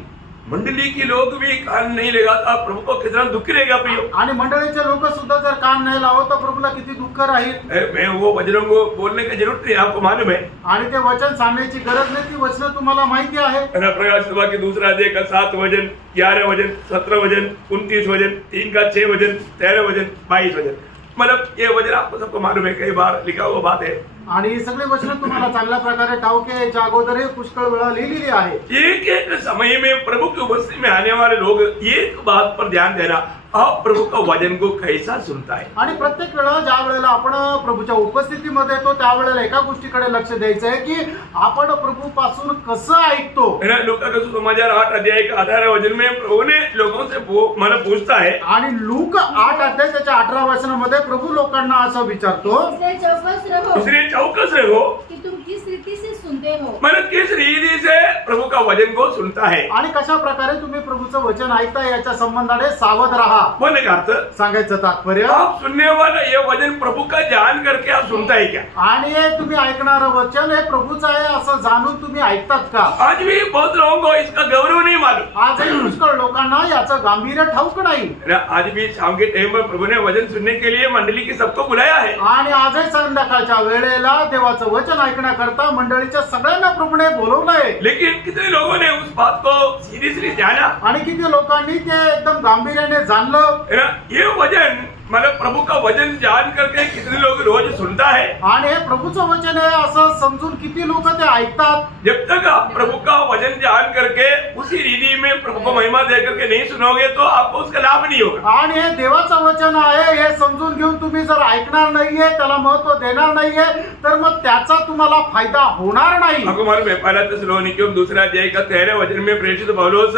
मंडली की लोग भी कान नहीं लगाता, प्रभु को कितना दुख रहेगा प्रियो. आणि मंडळीचे लोक सुद्धा जर कान नाही लावत तर प्रभूला किती दुःख राहील. मैं वो वचनों को बोलने की जरूरत नहीं, आपको मालूम है. आणि ते वचन सांगण्याची गरज नाही, ती वचन तुम्हाला माहिती आहे. प्रकाश सभा के दूसरा अध्याय का 7 वचन, 11 वचन, 17 वचन, 29 वचन, 3 का 6 वचन, 13 वचन, 22 वचन. मतलब ये वचन आपको सबको मालूम है, कई बार लिखा हुआ बात है. आणि ही सगळी वचनं तुम्हाला चांगल्या प्रकारे ठाऊक आहे. याच्या अगोदरही पुष्कळ वेळा लिहिलेली आहे. एक एक समय में प्रभु की उपस्थिति में आने वाले लोग एक बात पर ध्यान देना, आप प्रभु का वचन को कैसा सुनता है. आणि प्रत्येक वेळा ज्या वेळेला आपण प्रभूच्या उपस्थितीमध्ये येतो त्यावेळेला एका गोष्टीकडे लक्ष द्यायचं आहे की आपण प्रभू पासून कसं ऐकतो. लूका का सुसमाचार 8 अध्याय का 18 वचन में प्रभु ने लोगों से मला पूछता है. आणि लूक 8 अध्याय त्याच्या 18 वचनामध्ये प्रभू लोकांना असं विचारतो, इसलिए चौकस रहो इसलिए चौकस रहो कि तुम किस रीति से सुनते हो. मतलब किस रीति से प्रभु का वचन को सुनता है. आणि कशा प्रकारे तुम्ही प्रभूचं वचन ऐकता याच्या संबंधाने सावध राहा. बोलने का अर्थ, सांगायचं तात्पर्य, आप सुनने वाला ये वचन प्रभु का जान करके आप सुनता है क्या? आणि हे तुम्ही ऐकणारं वचन हे प्रभूचं आहे असं जाणून तुम्ही ऐकतात का? आज भी बहुत लोगों को इसका गौरव नहीं मालूम. आजही पुष्कळ लोकांना याचं गांभीर्य ठाऊक नाही. आज भी शाम के टाइम पर प्रभु ने वचन सुनने के लिए मंडली की सबको बुलाया है. आणि आजही संध्याकाळच्या वेळेला देवाचं वचन ऐकण्याकरता मंडळीच्या सगळ्यांना प्रभूने बोलवलंय. लेकिन कितने लोगों ने उस बात को सीरियसली जाना? आणि किती लोकांनी ते एकदम गांभीर्याने जाणलं. है ना? ये वचन मतलब प्रभु का वचन जान करके कितने लोग रोज सुनता है. आणि हे प्रभूचं वचन आहे असं समजून किती लोक ते ऐकतात. जब तक आप प्रभु का वचन जान करके उसी रीति में प्रभु को महिमा दे करके नहीं सुनोगे तो आपको उसका लाभ नहीं होगा. आणि हे देवाचं वचन आहे हे समजून घेऊन तुम्ही जर ऐकणार नाहीये, त्याला महत्व देणार नाहीये, तर मग त्याचा तुम्हाला फायदा होणार नाही. आपको मालूम है, पहला थिस्सलुनीकियों दूसरा अध्याय का 13 वचन में प्रेषित पौलुस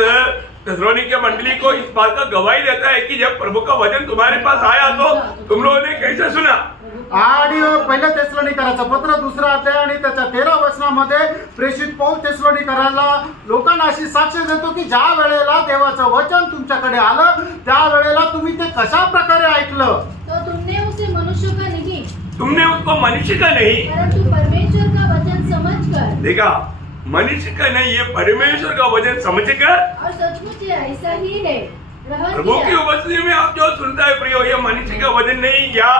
थिस्सलुनीके मंडली को इस बात का गवाही देता है कि जब प्रभु का वचन तुम्हारे पास आया तो तुम लोगों ने कैसे सुना. आणि पहिलं थिस्सलुनीकराचं पत्र 2रा अध्याय आणि त्याच्या 13 वचनामध्ये प्रेषित पौल थिस्सलुनीकराला लोकांना अशी साक्ष देतो की ज्या वेळेला देवाचं वचन तुमच्याकडे आलं त्या वेळेला तुम्ही ते कशा प्रकारे ऐकलं. तो तुमने उसे मनुष्य का नहीं तुमने उसको मनुष्य का नहीं, परंतु परमेश्वर का वचन समझकर देखा, मनुष्य का नहीं, ये परमेश्वर का वचन समझकर और सचमुच ये ऐसा ही है ग्रहण प्रभु की किया. उपस्थिति में आप जो सुनता है प्रियो, ये मनुष्य का वचन नहीं या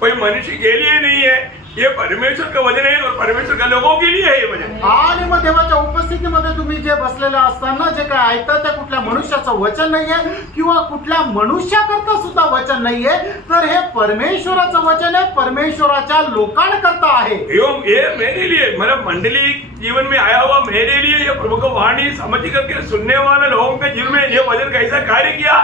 कोई मनुष्य के लिए नहीं है, ये परमेश्वर का वचन है और परमेश्वर के लोगों के लिए है ये वचन. आणि मग देवाच्या उपस्थितीमध्ये तुम्ही जे बसलेले असताना जे काय ऐकता ते कुठल्या मनुष्याचं वचन नाहीये किंवा कुठल्या मनुष्याकरता सुद्धा वचन नाहीये, तर हे परमेश्वराचं वचन आहे, परमेश्वराच्या लोकांकरता आहे. ये मेरे लिए, मतलब मंडली जीवन में आया हुआ मेरे लिए ये प्रभु को वाणी समझ करके सुनने वाले लोगों के जीवन में ये वचन कैसा कार्य किया.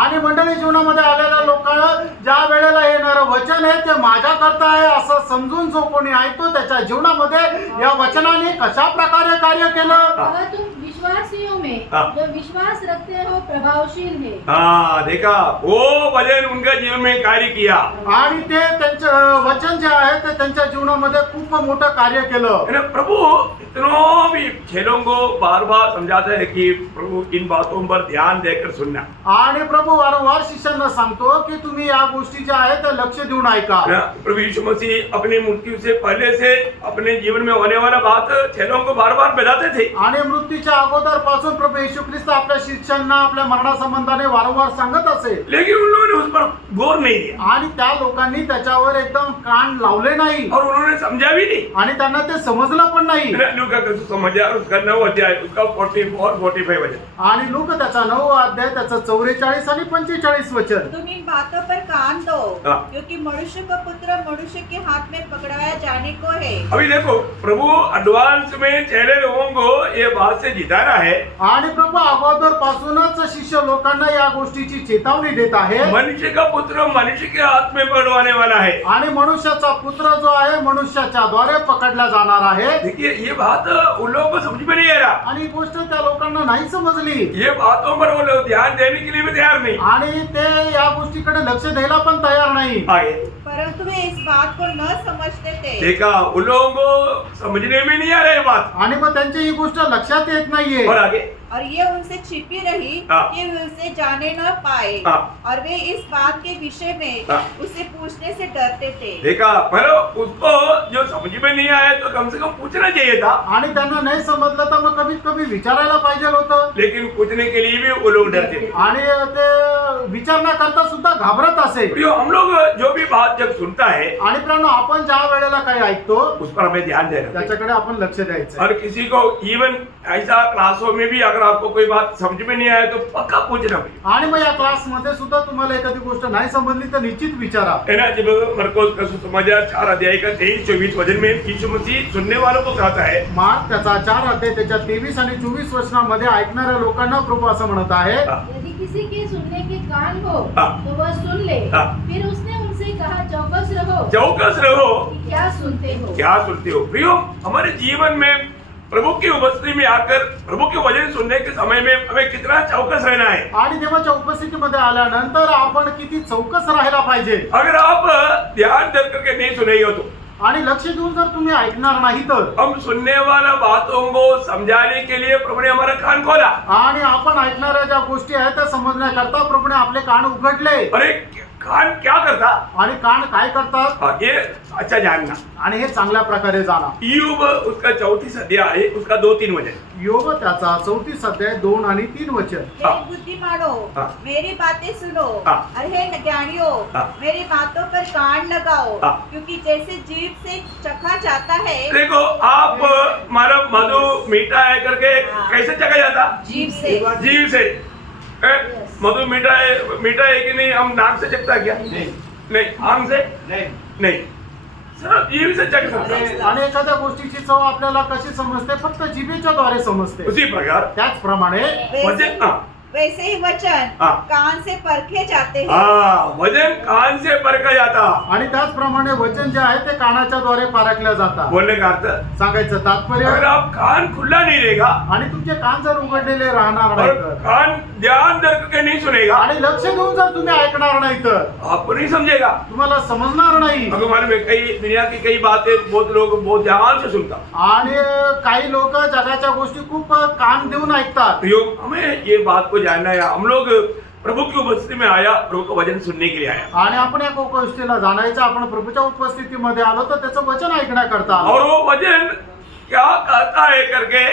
आणि मंडळी जीवनामध्ये आलेल्या लोकांना ज्या वेळेला येणारं वचन आहे ते माझ्या करता आहे असं समजून जो कोणी ऐकतो त्याच्या जीवनामध्ये या वचनाने कशा प्रकारे कार्य केलं. वह तुम विश्वासियों में जो विश्वास रखते हो प्रभावशील है. हाँ देखा, वो वचन उनका जीवन में कार्य किया. आणि ते त्यांचं वचन जे आहे ते त्यांच्या जीवनामध्ये खूप मोठं कार्य केलं. है ना? प्रभु इतनों भी चेलों को बार बार समझाता है कि प्रभु इन बातों पर ध्यान देकर सुनना. आणि प्रभु वारंवार शिष्यांना सांगतो की तुम्ही या गोष्टी ज्या आहेत त्या लक्ष देऊन ऐका. है ना? प्रभु यीशु मसीह अपनी मृत्यु से पहले से अपने जीवन में होने वाला बात चेलों को बार बार बताते थे. आणि मृत्यूच्या अगोदर पासून प्रभू येशू ख्रिस्त आपल्या शिष्यांना आपल्या मरणासंबंधाने वारंवार सांगत असे. लेकिन उन लोगों ने उस पर गौर नहीं दिया आणि त्या लोकांनी त्याच्यावर एकदम कान लावले नाही और उन्होंने समझा भी नहीं. आणि त्यांना ते समजलं पण नाही. लूका का सुसमाचार उसका 9 अध्याय उसका 44 45 वचन. आणि लोक त्याचा 9 अध्याय त्याचं 44 आणि 45 वचन. तुम इन बातों पर कान दो, हाँ. क्योंकि मनुष्य का पुत्र मनुष्य के हाथ में पकड़ाया जाने को है. अभी देखो, प्रभु एडवांस में चेले लोगों को ये बात से जिताना है. आणि प्रभू अगोदर पासूनच शिष्य लोकांना या गोष्टीची चेतावणी देत आहे. मनुष्य का पुत्र मनुष्य के हाथ में पकड़वाने वाला है. आणि मनुष्याचा पुत्र जो आहे मनुष्याच्या द्वारे पकडला जाणार आहे. देखिए, ये बात उन लोगों को समझ में नहीं आ रहा. आणि ही गोष्ट त्या लोकांना नाही समजली. ये बातों पर वो लोग ध्यान देने के लिए भी में तैयार नहीं। आणि ते या गोष्टीकडे लक्ष द्यायला पण तयार नाही. आगे परंतु वे इस बात को न समझते थे देखा, उन लोगों को समझने में नहीं आ रही बात। आणि मग त्यांची ही गोष्ट लक्षात येत नाहीये. और आगे और ये उनसे छिपी रही हाँ। कि वे उसे जाने न पाए हाँ। और वे इस बात के विषय में हाँ। उसे पूछने से डरते थे। देखा, पर उसको जो समझ में नहीं आया तो कम से कम पूछना चाहिए था, आणि त्यांना नाही समजलं तर मग कमीत कमी विचारायला पाहिजे होतं. लेकिन पूछने के लिए भी वो लोग डरते थे। आणि ते विचारणा करता सुद्धा घाबरत असे. प्रियो, हम लोग जो भी बात जब सुनता है आणि प्रियानो, आपण ज्या वेळेला काही ऐकतो उस पर हमें ध्यान देना चाहिए। त्याच्याकडे आपण लक्ष द्यायचं. और किसी को इवन ऐसा क्लासों में भी अगर आपको कोई बात समझ में नहीं आए तो पक्का पूछना भी आणि मग या क्लासमध्ये सुद्धा तुम्हाला एखादी गोष्ट नाही समजली तर निश्चित विचारा. है ना। जब मरकोस का सुसमाचार 4 अध्याय का 23-24 वचन में यीशु मसीह सुनने वालों को कहता है, मार्क त्याचा 4 अध्याय त्याच्या 23 आणि 24 वचनामध्ये ऐकणाऱ्या लोकांना प्रभू असं म्हणत आहे, यदि किसी के सुनने के कान हो हाँ। तो वह सुन ले। हाँ। फिर उसने उनसे कहा, चौकस रहो चौकस रहो, कि क्या सुनते हो। क्या सुनते हो। प्रियो, हमारे जीवन में प्रभु की उपस्थिति में आकर प्रभु के वचन सुनने के समय में हमें कितना चौकस रहना है। आणि देवाच्या उपस्थितीमध्ये आल्यानंतर आपण किती चौकस राहायला पाहिजे. अगर आप ध्यान दे करके नहीं सुनेगा तो आणि लक्ष देऊन जर तुम्ही ऐकणार नाही तर, हम सुनने वाला बातों को समझाने के लिए प्रभु ने हमारा कान खोला। आणि आपण ऐकणाऱ्या ज्या गोष्टी आहेत त्या समजण्याकरता प्रभूने आपले कान उघडले. अरे कान क्या करता? आणि कान काय करतात? हाँ, ये अच्छा जानना। आणि हे चांगल्या प्रकारे जाणा. ईयोब उसका 34 अध्याय है, उसका 2-3 वचन। योग त्याचा 34 अध्याय 2 आणि 3 वचन. हाँ। हे बुद्धिमानों, हाँ। मेरी बातें सुनो हाँ। और हे ज्ञानियों, हाँ। मेरी बातों पर कान लगाओ, हाँ। क्योंकि जैसे जीभ से चखा जाता है देखो, आप मानो मधु मीठा है करके हाँ। कैसे चखा जाता? जीभ से। जीभ से। मधु मीठा है कि नहीं? हम नाक से चखता क्या? नहीं। आंख से नहीं, सर जीभ से चख सकते हैं। आणि एखाद्या गोष्टीची चव आपल्याला कशी समजते? फक्त जिभेच्या द्वारे समजते. उसी प्रकार त्याचप्रमाणे वचन, हाँ, वैसे ही वचन हाँ। कान से परखे जाते हैं। हाँ, वचन कान से परखा जाता। आणि त्याचप्रमाणे वचन जे आहे ते कानाच्या द्वारे पारखल्या जातात. बोलने का अर्थ, सांगायचं अगर तात्पर्य, आप कान खुला नहीं रहेगा आणि तुमचे कान जर उघडलेले राहणार और नाही तर, कान ध्यान दे करके नहीं सुनेगा, आणि लक्ष देऊन जर तुम्ही ऐकणार नाही तर आपको नहीं समझेगा। तुम्हाला समजणार नाही. अगर मालूम है, कई दुनिया की कई बातें बहुत लोग बहुत ध्यान से सुनता। आणि काही लोक जगाच्या गोष्टी खूप कान देऊन ऐकतात. प्रियो, हमें ये बात को जानना है, हम लोग प्रभु की उपस्थिति में आया, प्रभु का वचन सुनने के लिए आया, आणि आपण या गोष्टीला जाणायचं, आपण प्रभूच्या उपस्थितीमध्ये आलो तर त्याचं वचन ऐकण्याकरता आलो. और वो वचन क्या कहता है करके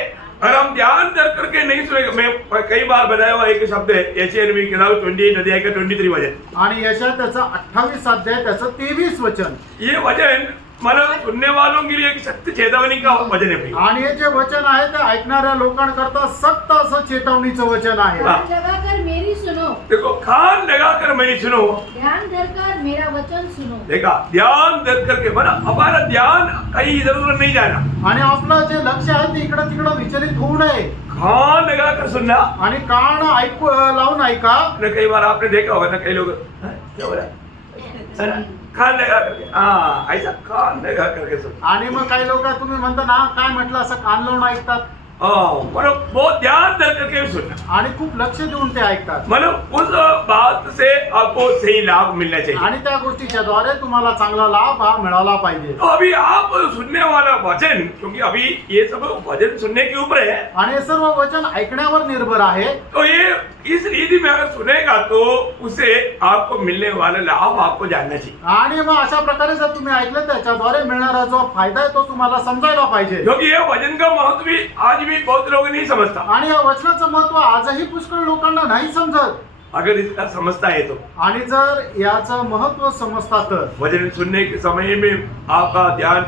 अगर हम ध्यान दे करके नहीं सुनेगा। मैं कई बार बताया हुआ एक शब्द है, यशायाह नबी की किताब 28 अध्याय का 23 वचन। आणि यशायाह त्याचं 28 अध्याय त्याचं 23 वचन. ये वचन मतलब सुनने वालों के लिए एक सख्त चेतावनी का वचन है प्रियो। आणि हे जे वचन आहे ते ऐकणाऱ्या लोकांकरता सक्त असं चेतावणीचं वचन आहे. हाँ। कान लगाकर मेरी सुनो, देखो, कान लगाकर मेरी सुनो। ध्यान धरकर मेरा वचन सुनो। देखा, ध्यान दे करके बना, हमारा ध्यान कहीं इधर उधर नहीं जाना। आणि आपलं जे लक्ष आहे ते इकडं तिकडं विचलित होऊ नये. कान लगाकर सुनना। आणि कान ऐकू लावून ऐका. ना कई बार आपने देखा होगा ना, कई लोग "हाँ, क्या हो रहा है?" कान लगा करके, हाँ, ऐसा कान लगा करके सुन। आणि मग काही लोक तुम्ही म्हणता ना, काय म्हटलं, असं कान लावून ऐकतात. मतलब बहुत ध्यान दे करके सुनना, आणि खूप लक्ष देऊन ते ऐकतात. मतलब उस बात से आपको सही लाभ मिलना चाहिए। आणि त्या गोष्टीच्या द्वारे तुम्हाला चांगला लाभ हा मिळाला पाहिजे. तो अभी आप सुनने वाला वचन, क्योंकि अभी ये सब वचन सुनने के ऊपर है, आणि हे सर्व वचन ऐकण्यावर निर्भर आहे. तो ये इस रीति में अगर सुनेगा तो उसे आपको मिलने वाला लाभ आपको जानना चाहिए। आणि मग अशा प्रकारे जर तुम्ही ऐकलं त्याच्याद्वारे मिळणारा जो फायदा आहे तो तुम्हाला समजायला पाहिजे. क्योंकि ये वचन का महत्व भी आज भी बहुत लोग नहीं समझता। आणि या वचनाचं महत्व आजही पुष्कळ लोकांना नाही समजत. अगर इसका समझता है तो आणि जर याचं महत्व समजता तर वचन सुनने के समय में आपका ध्यान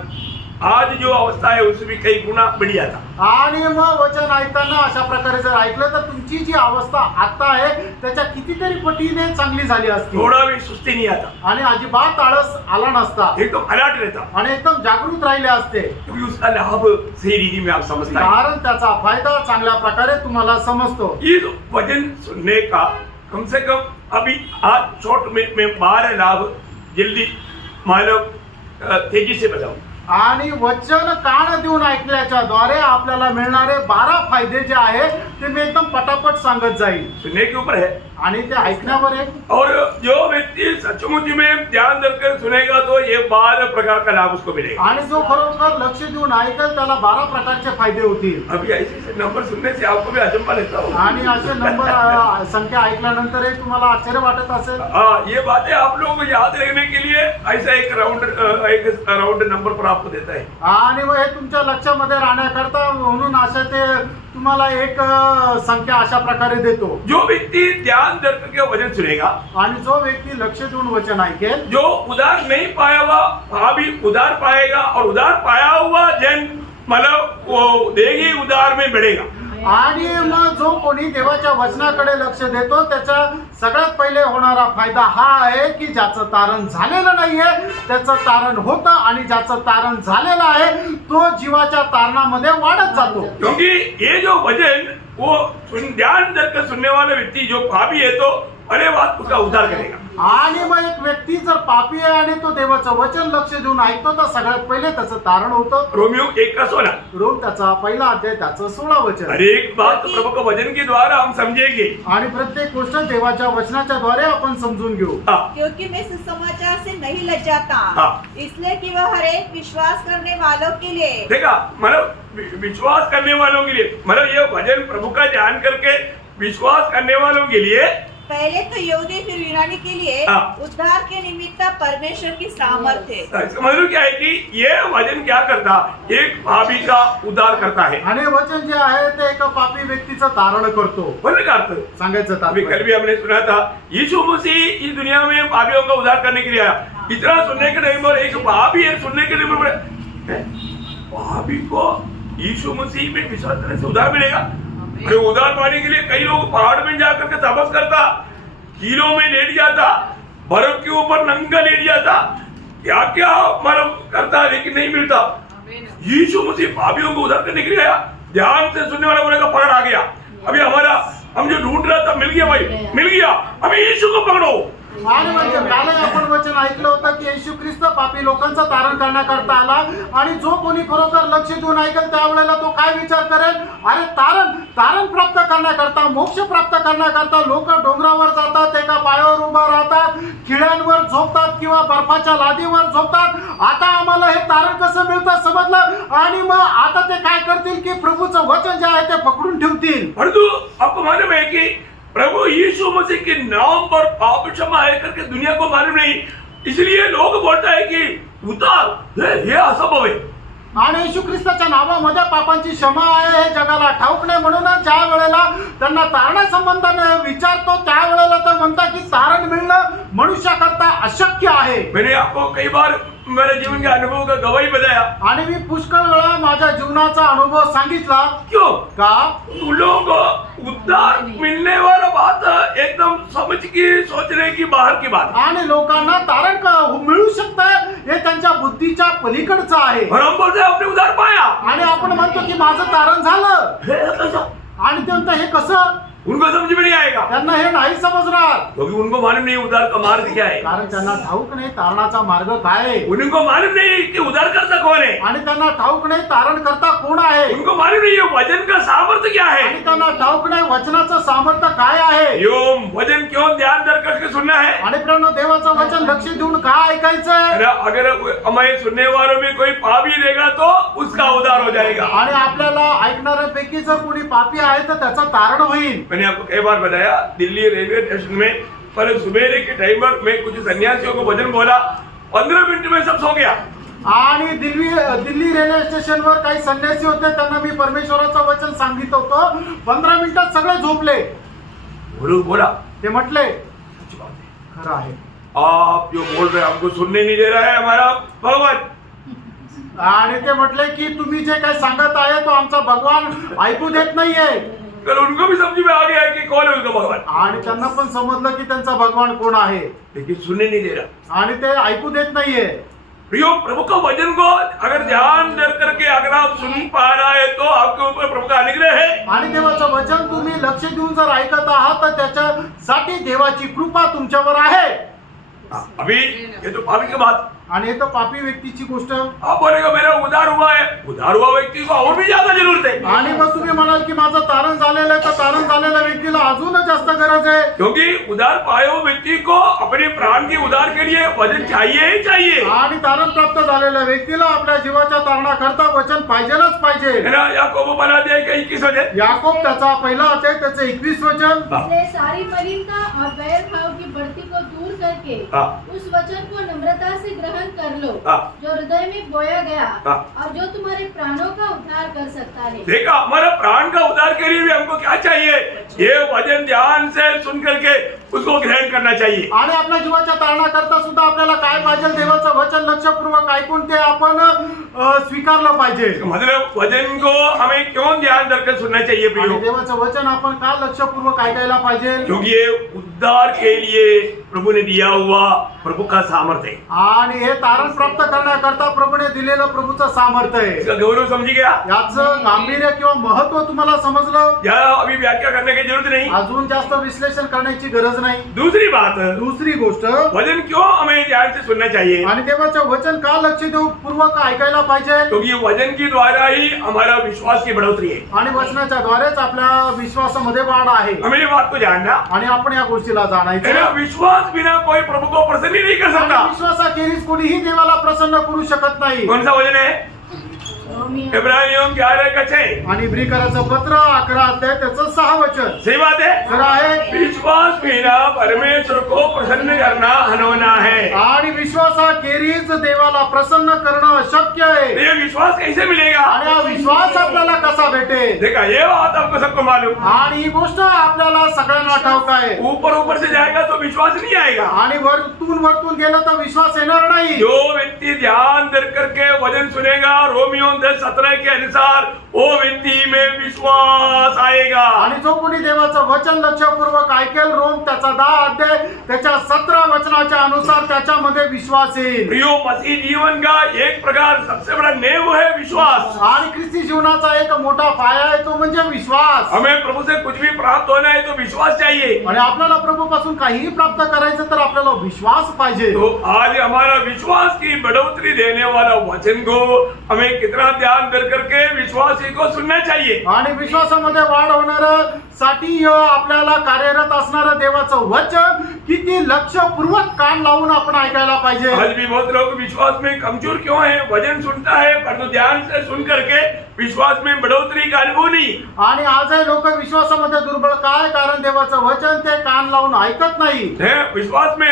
आज जो अवस्था है उससे भी कई गुना बढ़ जाता। आणि मग वचन ऐकताना अशा प्रकारे जर ऐकलं तर तुमची जी अवस्था आता आहे त्याच्या कितीतरी पटीने चांगली झाली असती. थोड़ा भी सुस्ती नहीं आता, आणि अजिबात आळस आला नसता. एकदम अलर्ट रहता, आणि एकदम जागृत राहिले असते. क्योंकि उसका लाभ सही रीति में आप समझता है। कारण त्याचा फायदा चांगल्या प्रकारे तुम्हाला समजतो. इस वचन सुनने का कम से कम अभी आज शॉर्ट में 12 लाभ जल्दी मानव तेजी से बताऊं। आणि वचन कान देऊन ऐकल्याच्या द्वारे आपल्याला मिळणारे 12 फायदे जे आहे ते मी एकदम पटापट सांगत जाईल. सुनने के ऊपर है, आणि ते ऐकण्यावर आहे. और जो व्यक्ति सचमुच में ध्यान देकर सुनेगा तो ये 12 प्रकार का लाभ उसको मिलेगा। आणि जो खरोखर लक्ष देऊन ऐकेल त्याला 12 प्रकारचे फायदे होतील. अभी ऐसे नंबर सुनने से आपको भी अचंभा लेता हो। आणि असे नंबर संख्या ऐकल्यानंतरही तुम्हाला आश्चर्य वाटत असेल. हाँ, ये बातें आप लोगों को याद रखने के लिए ऐसा एक राउंड नंबर पर आपको देता है। आणि मग हे तुमच्या लक्षामध्ये राहण्याकरता म्हणून असं ते तुम्हाला एक संख्या अशा प्रकारे देतो. जो व्यक्ति ध्यान दे करके वचन सुनेगा, आणि जो व्यक्ति लक्ष देऊन वचन ऐकेल, जो उधार नहीं पाया हुआ वह भी उधार पाएगा, और उधार पाया हुआ जन मतलब वो देगी उधार में बढ़ेगा। आणि मग जो कोणी देवाच्या वचनाकडे लक्ष देतो त्याचा सगळ्यात पहिले होणारा फायदा हा आहे की ज्याचं तारण झालेलं नाहीये त्याचं तारण होतं, आणि ज्याचं तारण झालेलं आहे तो जीवाच्या तारणामध्ये वाढत जातो. क्योंकि ये जो वचन वो ध्यान देकर सुनने वाला व्यक्ति जो पापी है तो अरे बात उसका उद्धार करेगा। आणि मग एक व्यक्ती जर पापी आहे आणि तो देवाचं वचन लक्ष देऊन ऐकतो तर सगळ्यात पहिले त्याचं तारण होतं. रोमियो 1:16 रोम त्याचा पहिला अध्याय त्याचं 16 वचन. हर एक बात प्रभु के वचन के द्वारा हम समझेंगे। आणि प्रत्येक गोष्ट देवाच्या वचनाच्या द्वारे आपण समजून घेऊ. क्योंकि मैं सुसमाचार से नहीं लज्जाता, हाँ। इसलिए कि वह हर एक विश्वास करने वालों के लिए देखा, मतलब विश्वास करने वालों के लिए, मतलब ये वचन प्रभु का ध्यान करके विश्वास करने वालों के लिए, पहले तो यहूदी फिर यूनानी के लिए हाँ। उद्धार के निमित्त परमेश्वर की सामर्थ्य है। इसका मतलब क्या है कि ये वचन क्या करता, एक पापी का उद्धार करता है। आणि वचन जे आहे ते एका पापी व्यक्तीचं तारण करतो. बोलने का अर्थ सांगायचं अभी कल तात्पर्य. भी हमने सुना था, यीशु मसीह इस दुनिया में पापियों का उद्धार करने के लिए आया। इतना सुनने के टाइम पर एक पापी है, सुनने के टाइम पर पापी को यीशु मसीह में विश्वास करने से उद्धार मिलेगा। अरे उद्धार पाने के लिए कई लोग पहाड़ में जाकर के तपस करता, कीलों में लेट जाता, बर्फ के ऊपर नंगा लेट जाता, क्या क्या मतलब करता, लेकिन नहीं मिलता। यीशु मसीह पापियों को उद्धार करने के लिए आया। ध्यान से सुनने वाला बोलेगा पकड़ आ गया। अभी हमारा हम जो ढूंढ रहा था मिल गया भाई, मिल गया। अभी यीशु को पकड़ो। आणि म्हणजे कालही आपण वचन ऐकलं होतं की येशू ख्रिस्त पापी लोकांचं तारण करण्याकरता आला, आणि जो कोणी खरोखर लक्ष देऊन ऐकेल त्यावेळेला तो काय विचार करेल, अरे तारण प्राप्त करण्याकरता, मोक्ष प्राप्त करण्याकरता लोक डोंगरावर जातात, एका पायावर उभा राहतात, खिड्यांवर झोपतात किंवा बर्फाच्या लादीवर झोपतात. आता आम्हाला हे तारण कसं मिळतं समजलं, आणि मग आता ते काय करतील की प्रभूचं वचन जे आहे ते पकडून ठेवतील. परंतु आपको मालूम है कि प्रभु यीशु मसीह के नाम पर पाप क्षमा है करके दुनिया को मालूम नहीं, इसलिए लोग बोलता है कि उद्धार हे असंभव है। आणि येशू ख्रिस्ताच्या नावामध्ये पापांची क्षमा आहे हे जगाला ठाऊक नाही, म्हणूनच ज्या वेळेला त्यांना तारणासंबंधाने विचारतो त्यावेळेला ते म्हणतात की तारण मिळणं मनुष्याकरता अशक्य आहे. मैंने आपको कई बार मेरे जीवन के अनुभव का गवाही बताया। आणि मी पुष्कळ वेळा माझ्या जीवनाचा अनुभव सांगितला. क्यों? का उन लोगों को उद्धार मिलने वाला बात एकदम समझ की सोचने की बाहर की बात, आणि लोकांना तारण मिळू शकतं हे त्यांच्या बुद्धीच्या पलीकडचं आहे. और हम बोलते हैं आपने उद्धार पाया। आणि आपण म्हणतो की माझं तारण झालं, हे कैसा? आणि ते म्हणतं हे कसं, उनको समझ में नहीं आएगा, त्यांना हे नाही समजणार, क्योंकि उनको मालूम नहीं उद्धार का मार्ग क्या है। कारण त्यांना ठाऊक नाही तारणाचा मार्ग काय आहे, उनको मालूम नहीं कि उद्धार करता कौन है। आणि त्यांना ठाऊक नाही तारण करता कोण आहे, उनको मालूम नहीं ये वचन का सामर्थ्य क्या है। आणि त्यांना ठाऊक नाही वचनाचं सामर्थ्य काय आहे. यो वचन क्यों ध्यान दर करके सुनना है। आणि प्रेरणा देवाचं वचन लक्ष देऊन काय ऐकायचंय. अगर हमारे सुनने वालों में कोई पापी रहेगा तो उसका उद्धार हो जाएगा। आणि आपल्याला ऐकणाऱ्यापैकी जर कोणी पापी आहे तर त्याचं तारण होईल. मैंने आपको कई बार बताया, दिल्ली रेलवे स्टेशन में पर सुबेरे के टाइम पर मैं कुछ सन्यासियों को वचन बोला, 15 मिनट में सब सो गया। आणि दिल्ली रेल्वे स्टेशनवर काही संन्यासी होते, त्यांना मी परमेश्वराचं वचन सांगितलं होतं, 15 मिनिटात सगळे झोपले. बोला ते म्हटले सच बात है, खरं आहे, आप जो बोल रहे हैं हमको सुनने नहीं दे रहा है हमारा भगवान। आणि ते म्हटले की तुम्ही जे काही सांगत आहे तो आमचा भगवान ऐकू देत नाहीये. कल उनको भी समझ में आ गया कि कौन है उनका भगवान, आणि त्यांना पण समजलं की त्यांचा भगवान कोण आहे, लेकिन सुनने नहीं दे रहा। आणि ते ऐकू देत नाहीये. प्रियो, प्रभु का वचन को अगर ध्यान दे करके अगर आप सुन पा रहा है तो आपके ऊपर प्रभु का अनुग्रह है। आणि देवाचं वचन तुम्ही लक्ष देऊन जर ऐकत आहात तर त्याच्यासाठी देवाची कृपा तुमच्यावर आहे. अभी ये तो पापी की बात, आणि हे तर पापी व्यक्तीची गोष्ट. आप बोलेगा मेरा उधार हुआ है, उधार हुआ व्यक्ति को और भी ज्यादा जरूरत है. आणि मग तुम्ही म्हणाल की माझं तारण झालेलं आहे, तर तारण झालेल्या व्यक्तीला अजूनच जास्त गरज आहे. क्योंकि उधार पाए हुए व्यक्ति को अपने प्राण के उधार के लिए वचन चाहिए ही चाहिए. आणि तारण प्राप्त झालेल्या व्यक्तीला आपल्या जीवाच्या तारणाकरता वचन पाहिजेलच पाहिजे. है ना. याकोब बना दिया कि 21 वचन. याकोब त्याचा पहिला अध्याय त्याचं 21 वचन. इसलिए सारी मलिनता और बैर भाव की बढ़ती को दूर करके हाँ. उस वचन को नम्रता से ग्रहण कर लो हाँ. जो हृदय में बोया गया हाँ. और जो तुम्हारे प्राणों का उद्धार कर सकता है. देखा, हमारा प्राण का उद्धार के लिए भी हमको क्या चाहिए, ये वचन ध्यान से सुन करके उसको ग्रहण करना चाहिए. आणि आपल्या जीवाच्या तारणाकरता सुद्धा आपल्याला काय पाहिजे, देवाचं वचन लक्षपूर्वक ऐकून ते आपण स्वीकारलं पाहिजे. मतलब वचन को हमें क्यों ध्यान रखकर सुनना चाहिए आणि प्रियो, देवाचं वचन आपण का लक्षपूर्वक ऐकायला पाहिजे. क्योंकि ये उद्धार के लिए प्रभु ने दिया हुआ प्रभु का सामर्थ्य है. आणि हे तारण प्राप्त करण्याकरता प्रभूने दिलेलं प्रभूचं सामर्थ्य आहे. इसका गौरव समझी गया. याचं गांभीर्य किंवा महत्व तुम्हाला समजलं. ज्यादा अभी व्याख्या करने की जरूरत नहीं. अजून जास्त विश्लेषण करण्याची गरज नाही. दूसरी बात, दुसरी गोष्ट, वचन क्यों हमें ध्यान से सुनना चाहिए, आणि देवाचं वचन का लक्ष देऊ पूर्वक ऐकायला पाहिजे. क्योंकि वचन की द्वारा ही हमारा विश्वास की बढ़ोतरी है. आणि वचनाच्या द्वारेच आपल्या विश्वासामध्ये वाढ आहे. हमें ये बात को जानना आणि आपण या गोष्टीला है जाणायचं. ना. विश्वास बिना कोई प्रभु को प्रसन्न ही नहीं कर सकता. आणि विश्वासाखेरीज कोणीही देवाला प्रसन्न करू शकत नाही. कौन सा वचन है, रोमियो इब्रानियों 11:6. आणि इब्रिकराचं पत्र 11 अध्याय त्याचं 6 वचन सही बात है. खरं आहे. विश्वास बिना परमेश्वर को प्रसन्न करना अनहोना है. आणि विश्वासाखेरीज देवाला प्रसन्न करणं अशक्य आहे. ये विश्वास कैसे मिलेगा, आणि हा विश्वास आपल्याला कसा भेटेल. देखा ये बात आपको सबको मालूम. आणि ही गोष्ट आपल्याला सगळ्यांना ठाऊक आहे. ऊपर से जाएगा तो विश्वास नहीं आएगा. आणि वरतून गेलं तर विश्वास येणार नाही. जो व्यक्ति ध्यान दे करके वचन सुनेगा, रोमियो 10:17 के अनुसार वो व्यक्ति में विश्वास आएगा. आणि जो कोणी देवाचं वचन लक्षपूर्वक ऐकेल, रोम त्याचा 10 अध्याय त्याच्या 17 वचनाच्या अनुसार त्याच्यामध्ये विश्वास येईल. प्रियो, मसीह जीवन का एक प्रकार सबसे बड़ा नेव है विश्वास. आणि ख्रिस्ती जीवनाचा एक मोठा पाया आहे, तो म्हणजे विश्वास. हमें प्रभु से कुछ भी प्राप्त होना है तो विश्वास चाहिए. आणि आपल्याला प्रभूपासून काहीही प्राप्त करायचं तर आपल्याला विश्वास पाहिजे. तो आज हमारा विश्वास की बढ़ोतरी देने वाला वचन को हमें कितना ध्यान दे करके विश्वासी को सुनना चाहिए. आणि विश्वासामध्ये वाढ होणार साठी आपल्याला कार्यरत असणारं देवाचं वचन किती लक्षपूर्वक कान लावून आपण ऐकायला पाहिजे. आज भी बहुत लोग विश्वास में कमजोर क्यों है, वचन सुनता है परंतु ध्यान से सुन करके विश्वास में बढ़ोतरी का अनुभव नहीं. आणि आजही लोक विश्वासामध्ये दुर्बळ काय, कारण देवाचं वचन ते कान लावून ऐकत नाही. है विश्वास में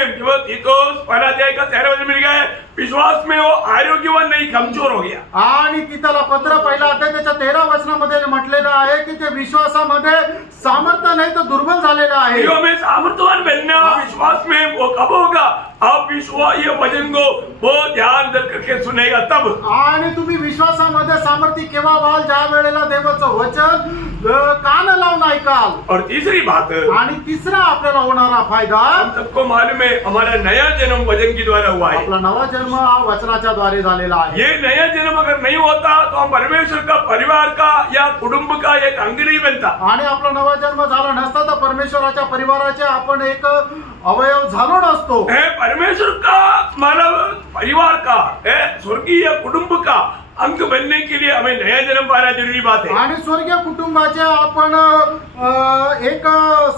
तीतुस 1:13 वचन मिल गया है, विश्वास में वो आरोग्यवान नहीं, कमजोर हो गया. आणि तिथला पत्र पहिला अध्याय त्याच्या 13 वचनामध्ये म्हटलेलं आहे की ते विश्वासामध्ये सामर्थ्य नाही तर दुर्बल झालेलं आहे. प्रियो, हमें सामर्थ्यवान बनना विश्वास में वो कब होगा, आप विश्वास ये वचन को वो ध्यान दे करके सुनेगा तब. आणि तुम्ही विश्वासामध्ये सामर्थ्य केव्हा व्हाल, ज्या वेळेला देवाचं वचन कान लावून ऐकाल. और तीसरी बात, आणि तिसरा आपल्याला होणारा फायदा, हम सबको मालूम है हमारा नया जन्म वचन की द्वारा हुआ है. आपला नवा जन्म हा वचनाच्या द्वारे झालेला आहे. ये नया जन्म अगर नहीं होता तो हम परमेश्वर का परिवार का या कुटुंब का एक अंग नहीं बनता. आणि आपला नवा जन्म झाला नसता तर परमेश्वराच्या परिवाराचे आपण एक अवयव झालो नसतो. है परमेश्वर का मानव परिवार का है स्वर्गीय कुटुंब का अंग बनने के लिए हमें नया जन्म पाना जरूरी बात है. आणि स्वर्गीय कुटुंबाचे आपण एक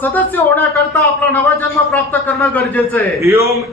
सदस्य होण्याकरता आपला नवा जन्म प्राप्त करणं गरजेचं आहे.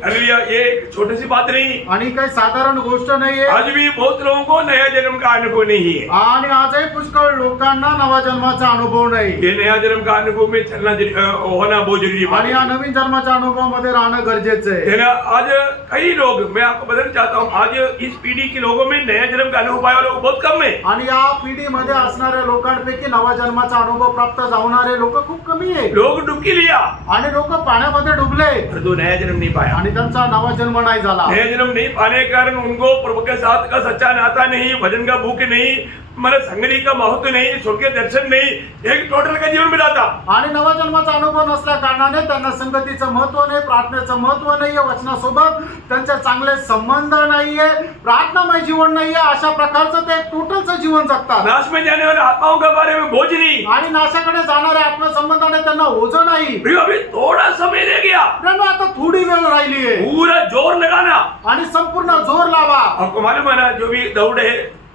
हालेलुया, ये एक छोटी सी बात नहीं. आणि काही साधारण गोष्ट नाहीये. आज भी बहुत लोगों को नया जन्म का अनुभव नहीं है. आणि आजही पुष्कळ लोकांना नवा जन्माचा अनुभव नाही. ये नया जन्म का अनुभव में चलना होना बहुत जरूरी बात आणि है. या नवीन जन्माच्या अनुभवामध्ये राहणं गरजेचं आहे. है ना. आज कई लोग, मैं आपको बताना चाहता हूँ, आज इस पीढ़ी के लोगों में नया जन्म का अनुभव पाए वाले लोग बहुत कम है. आणि या पिढीमध्ये असणाऱ्या लोकांपैकी नवा जन्माचा अनुभव प्राप्त होणारे लोक खूप कमी आहे. लोग डुबकी लिया आणि लोक पाण्यामध्ये डुबले पर तो नया जन्म नहीं पाया. आणि त्यांचा नवा जन्म नाही झाला. नया जन्म नहीं पाने के कारण उनको प्रभु के साथ का सच्चा नाता नहीं, भजन का भूख नहीं, मला संगनी का महत्व नहीं, स्वर्गीय दर्शन नहीं, एक टोटल का जीवन मिला था. आणि नवा जन्माचा अनुभव नसल्या कारणाने त्यांना संगतीचं महत्व नाही, प्रार्थनेचं महत्व नाहीये, वचनासोबत त्यांचे चांगले संबंध नाहीये, प्रार्थनामय जीवन नाहीये. अशा प्रकारचं ते टोटलचं जीवन जगतात. नाश में जाने वाले आत्माओं के बारे में बोझ नहीं. आणि नाशाकडे जाणाऱ्या आत्मसंबंधाने त्यांना ओझं नाही. प्रियो, अभी थोड़ा समय रह गया. मित्रांनो, आता थोडी वेळ राहिली आहे पूरा जोर लगाना. आणि संपूर्ण जोर लावा. आपको मालूम है ना, जो भी दौड़ है,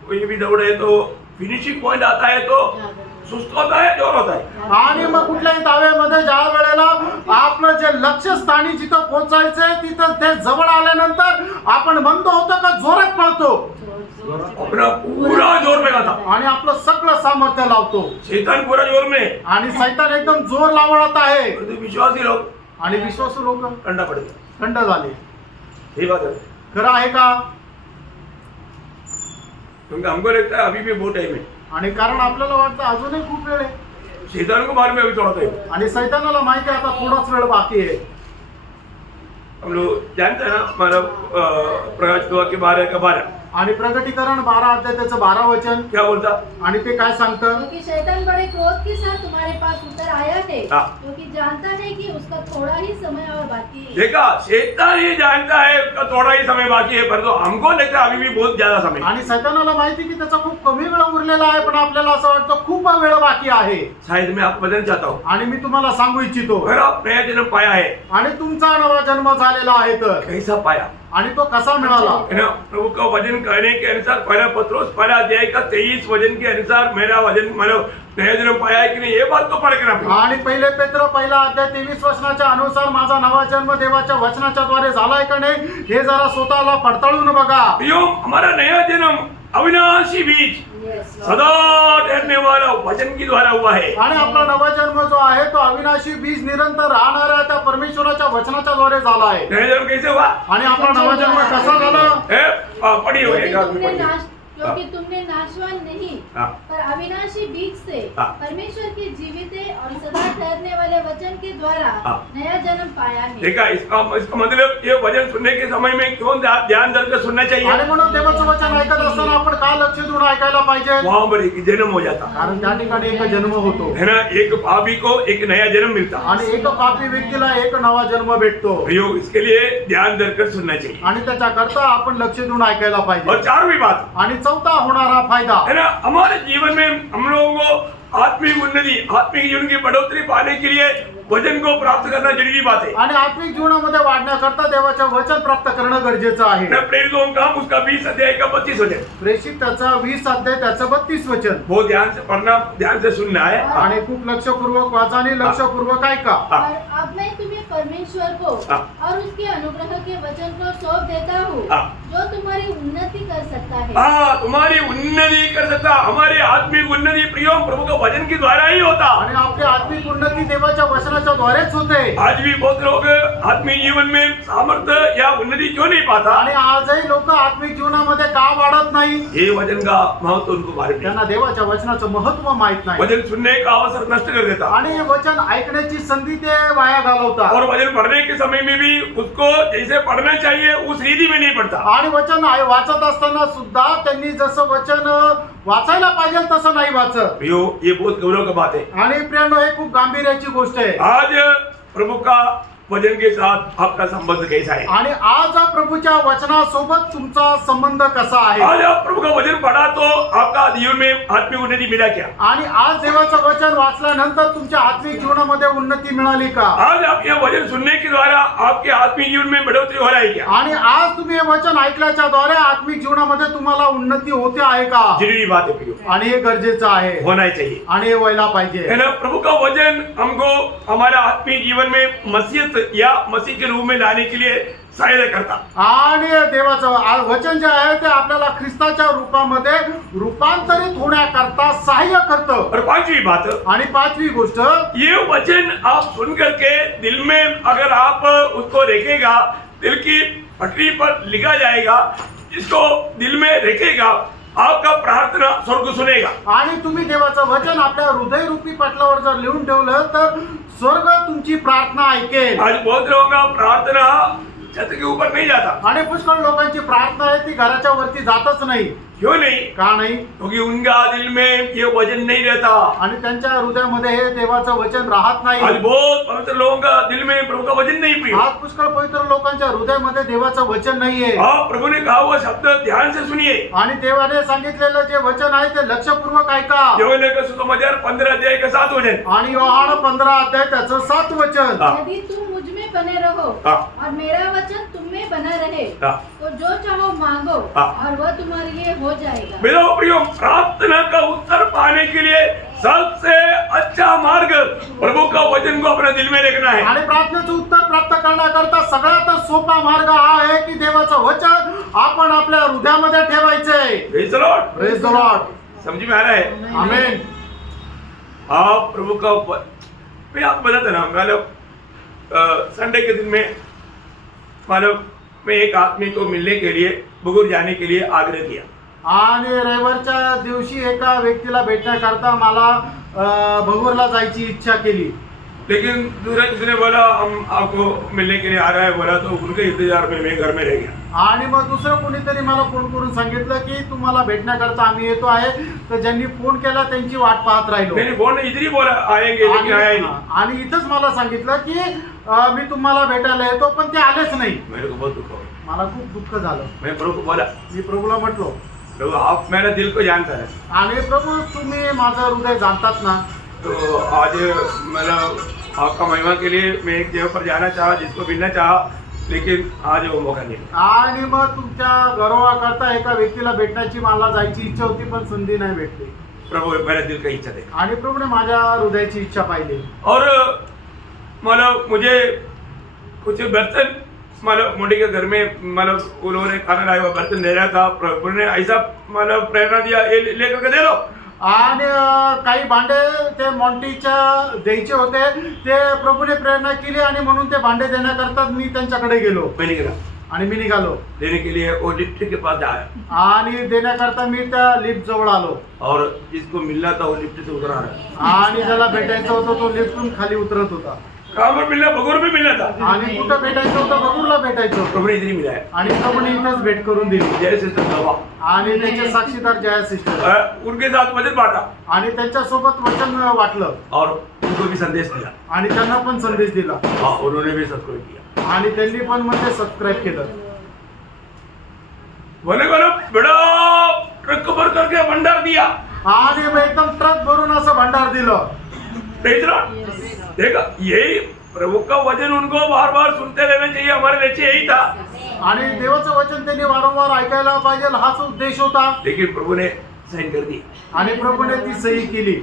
कोई भी दौड़ है तो फिनिशिंग पॉइंट आता है तो सुस्त होता है, जोर होता है. आणि मग कुठल्याही दाव्यामध्ये ज्या वेळेला आपलं जे लक्ष्यस्थानी जिथं पोहोचायचंय तिथं ते जवळ आल्यानंतर आपण म्हणतो होतो का जोरात पळतो अपना पूरा जोर लगाता. आणि आपलं सगळं सामर्थ्य लावतो. शैतान पूरा जोर में, आणि सैतान एकदम जोर लावत आहे. परंतु विश्वासी लोग आणि विश्वासू लोक ठंडा पड़ गए. थंड झाले. ये बात है. खरं आहे का? क्योंकि हमको लगता है अभी भी बहुत टाइम है. आणि कारण आपल्याला वाटतं अजूनही खूप वेळ आहे. शैतान को मालूम है अभी थोड़ा टाइम. आणि सैतानाला माहिती आहे आता थोडाच वेळ बाकी आहे. हम लोग जानते हैं ना, मतलब प्रकाश दुआ के 12 का 12 आणि प्रगटीकरण 12 अध्याय त्याचं 12 वचन क्या बोलता. आणि ते काय सांगतं? क्योंकि शैतान बड़े क्रोध के साथ तुम्हारे पास उतर आया है, हाँ. क्योंकि जानता है कि उसका थोड़ा ही समय और बाकी है. देखा, शैतान ये जानता है उसका थोड़ा ही समय बाकी है, परंतु हमको लगता है अभी भी बहुत ज्यादा समय. आणि सैतानाला माहिती की त्याचा खूप कमी वेळ उरलेला आहे, पण आपल्याला असं वाटतं खूप वेळ बाकी आहे. शायद मैं आपको बताना चाहता हूँ, आणि मी तुम्हाला सांगू इच्छितो, अगर आप नया जन्म पाया है, आणि तुमचा नवा जन्म झालेला आहे तर कैसा पाया आणि तो कसा मिळाला? है ना. प्रभु का वचन कहने के अनुसार पहला पत्रोस पहला अध्याय का 23 वचन के अनुसार मेरा वचन मतलब नया जन्म पाया है कि नहीं, ये बात तो पढ़ के ना. आणि पहिले पेत्र पहिला अध्याय 23 वचनाच्या अनुसार माझा नवा जन्म देवाच्या वचनाच्या द्वारे झालाय का नाही हे जरा स्वतःला पडताळून बघा. प्रियो, हमारा नया जन्म अविनाशी बीज सदा ठहरने वाला वचन के द्वारा हुआ है. आणि आपला नवा जन्म जो आहे तो अविनाशी बीज निरंतर राहणाऱ्या त्या परमेश्वराच्या वचनाच्या द्वारे झाला आहे. नया जन्म कैसे हुआ? आणि आपला नवा जन्म कसा झाला? पढ़ी हो एक आदमी पढ़ी. क्योंकि तुमने नाशवान नहीं हाँ. पर अविनाशी बीज से हाँ. परमेश्वर के जीवित और सदा ठहरने वाले वचन के द्वारा हाँ. नया जन्म पाया है. देखा, इसका मतलब ये वचन सुनने के समय में क्यों ध्यान दे सुनना चाहिए. आणि म्हणून देवाचं वचन ऐकत असताना आपण का लक्ष देऊन ऐकायला पाहिजे? वहां पर एक जन्म हो जाता कारण त्या ठिकाणी एक जन्म होतो है ना. एक पापी को एक नया जन्म मिलता. आणि एक पापी व्यक्तीला एक नवा जन्म भेटतो. प्रियो, इसके लिए ध्यान देकर सुनना चाहिए. आणि त्याच्याकरता आपण लक्ष देऊन ऐकायला और पाहिजे. 4वीं बात आणि चौथा होणारा फायदा है ना, हमारे जीवन में हम लोगों को आत्मिक उन्नति, आत्मिक जीवन की बढ़ोतरी पाने के लिए वचन को प्राप्त करना जरूरी बात है. आणि आत्मिक जीवनामध्ये वाढण्याकरता देवाचे वचन प्राप्त करणं गरजेचं आहे. ना प्रेरितों का उसका 20 अध्याय का 32 वचन प्रेषित त्याचा 20 अध्याय त्याचं 32 वचन. वो ध्यान से पढ़ना, ध्यान से सुनना है. आणि खूप लक्षपूर्वक वाचा आणि लक्षपूर्वक ऐका. और अब मैं तुम्हें परमेश्वर को हाँ. और उसके अनुग्रह के वचन को सौंप देता हूँ, हाँ. जो तुम्हारी उन्नति कर सकता है. हाँ, तुम्हारी उन्नति कर सकता. हमारी आत्मिक उन्नति प्रियो प्रभु का वचन के द्वारा ही होता. आणि आपली आत्मिक उन्नती देवाच्या वचनाच्या द्वारेच होते. आज भी बहुत लोग आत्मिक जीवन में सामर्थ्य या उन्नति क्यों नहीं पाता. आणि आजही लोक आत्मिक जीवनामध्ये का वाढत नाही? ये वचन का महत्व उनको मालूम नहीं. त्यांना देवाच्या वचनाचं महत्व माहित नाही. वचन सुनने का अवसर नष्ट कर देता. आणि हे वचन ऐकण्याची संधी ते वाया घालवतात. और वचन पढ़ने के समय में भी उसको जैसे पढ़ना चाहिए उस रीति में नहीं पढ़ता. आणि वचन वाचत असताना सुद्धा त्यांनी जसं वचन वाचायला पाहिजे तसं नाही वाचत. प्रियो, ये बहुत गौरव की बात है. आणि प्रियानो, हे खूप गांभीर्याची गोष्ट आहे. आज प्रभु का वचन के साथ आपका संबंध कैसा है. आणि आज प्रभूच्या वचनासोबत तुमचा संबंध कसा आहे? आज आप प्रभु का वचन पढ़ा तो आपका जीवन में आत्मिक उन्नति मिला क्या. आणि आज देवाचं वचन वाचल्यानंतर तुमच्या आत्मिक जीवनामध्ये उन्नती मिळाली का? आज आप ये वचन सुनने के द्वारा आपके आत्मिक जीवन में बढ़ोतरी हो रहा है क्या. आणि आज तुम्ही हे वचन ऐकल्याच्या द्वारे आत्मिक जीवनामध्ये तुम्हाला उन्नती होते आहे का? जरूरी बात है प्रियो, आणि हे गरजेचं आहे होना चाहिए. आणि हे व्हायला पाहिजे. है ना. प्रभु का वचन हमको हमारा आत्मिक जीवन में मसीहत या मसीह के रूप में लाने के लिए सहायता करता. आणि देवाचं वचन जे आहे ते आपल्याला ख्रिस्ताच्या रूपामध्ये रूपांतरित होण्याकरता सहाय्य करतं. और 5वीं बात, आणि 5वी गोष्ट, ये वचन आप सुन करके दिल में अगर आप उसको रखेगा, दिल की पटरी पर लिखा जाएगा, इसको दिल में रखेगा, आपका प्रार्थना स्वर्ग सुनेगा. आणि तुम्ही देवाचं वचन आपल्या हृदय रूपी पटलावर जर लिहून ठेवलं तर स्वर्ग तुमची प्रार्थना ऐकेल. आज बहुत लोगों का प्रार्थना छत के ऊपर नहीं जाता। आणि पुष्कळ लोकांची प्रार्थना आहे ती घराच्या वरती जातच नाही. क्यों नहीं? का नाही? क्योंकि उनका दिल में ये वजन नहीं रहता। आणि त्यांच्या हृदयामध्ये हे देवाचं वचन राहत आज नाही. बहुत पवित्र लोगों का दिल में प्रभु का वचन नहीं प्रिय। आज पुष्कळ पवित्र लोकांच्या हृदयामध्ये देवाचं वचन नाहीये. हाँ, प्रभु ने कहा हुआ शब्द ध्यान से सुनिए। आणि देवाने सांगितलेलं जे वचन आहे ते लक्षपूर्वक ऐका. యోహన్న का सुसमाचार 15 अध्याय का 7 वचन। आणि योहान 15 अध्याय त्याचं 7 वचन. हाँ। यदि तुम मुझ में बने रहो हाँ। और मेरा वचन तुम में बना रहे हाँ। तो जो चाहो मांगो हाँ। और वह तुम्हारे लिए हो जाएगा। मेरा प्रियो, प्रार्थना का उत्तर पाने के लिए सबसे अच्छा मार्ग प्रभु का वचन को अपने दिल में रखना है। आणि प्रार्थनेचं उत्तर प्राप्त करण्याकरता सगळ्यात सोपा मार्ग हा आहे की देवाचं वचन आपण आपल्या हृदयामध्ये ठेवायचंय. Praise the Lord। Praise the Lord. समझ में आ रहा है? आमेन. आप प्रभु का मैं आपको बताता ना, मतलब संडे के दिन में मतलब मैं एक आदमी को मिलने के लिए बगुर जाने के लिए आग्रह किया। आणि रविवारच्या दिवशी एका व्यक्तीला भेटण्याकरता मला भगूरला जायची इच्छा केली. लेकिन दूसरा किसी ने बोला हम आपको मिलने के लिए आ रहा है, बोला तो उनके इंतजार में मैं घर में रह गया। आणि मग दुसरं कोणीतरी मला फोन करून सांगितलं की तुम्हाला भेटण्याकरता आम्ही येतो आहे. तर ज्यांनी फोन केला त्यांची वाट पाहत राहिलो. मैंने फोन इधर ही बोला आएंगे, लेकिन आए नहीं। आणि इथंच मला सांगितलं की मी तुम्हाला भेटायला येतो, पण ते आलेच नाही. मेरे को बहुत दुख हुआ। मला खूप दुःख झालं. मैं प्रभु को बोला, मी प्रभूला म्हटलो, प्रभु आप मेरा दिल को जानता है, आणि प्रभू तुम्ही माझं हृदय जाणतात ना. तो आज मतलब आपका महिमा के लिए मैं एक जगह पर जाना चाहा, जिसको मिलना चाहा, लेकिन आज वो मौका नहीं मिला। आणि मग तुमच्या गौरवाकरता एका व्यक्तीला भेटण्याची मला जायची इच्छा होती, पण संधी नाही भेटली. प्रभु मेरा दिल का इच्छा देखा आणि प्रभूने माझ्या हृदयाची इच्छा पाहिली. और मतलब मुझे कुछ बर्तन मतलब मुंडी के घर में मतलब उन्होंने खाना लाया हुआ बर्तन दे रहा था। प्रभु ने ऐसा मतलब प्रेरणा दिया, ये लेकर के दे दो। आणि काही भांडे ते मॉन्टीच्या द्यायचे होते, ते प्रभूने प्रेरणा केली आणि म्हणून ते भांडे देण्याकरता मी त्यांच्याकडे गेलो मैंने कहा आणि मी निघालो. देने के लिए वो लिफ्ट के पास आया आणि देण्याकरता मी त्या लिफ्ट जवळ आलो. और जिसको मिलना था वो लिफ्ट से उतर आ रहा है। आणि ज्याला भेटायचं होतं तो लिफ्टून खाली उतरत होता. कहाँ पर मिलना? बगोर में मिलना था। आणि कुठं भेटायचं होतं? बगूरला भेटायचं होतं. प्रभु ने इधर ही मिला है। आणि प्रभूने इथंच भेट करून दिली. जय सिस्टर बाबा, आणि त्यांचे साक्षीदार जया सिस्टर, उनके साथ वचन बांटा आणि त्यांच्या सोबत वचन वाटलं और उनको भी संदेश दिया। आणि त्यांना पण संदेश दिला. हाँ, उन्होंने भी सब्सक्राइब किया। आणि त्यांनी पण म्हणजे सबस्क्राईब केलं. बोले बोलो बड़ा ट्रक भर करके भंडार दिया। आणि मग एकदम ट्रक भरून असं भंडार दिलं. Praise the Lord। देखा, यही प्रभु का वचन उनको बार बार सुनते रहना चाहिए, हमारे लक्ष्य यही था। आणि देवाचं वचन त्यांनी वारंवार ऐकायला पाहिजे, हाच उद्देश होता. लेकिन प्रभु ने साइन कर दी। आणि प्रभूने ती सही केली.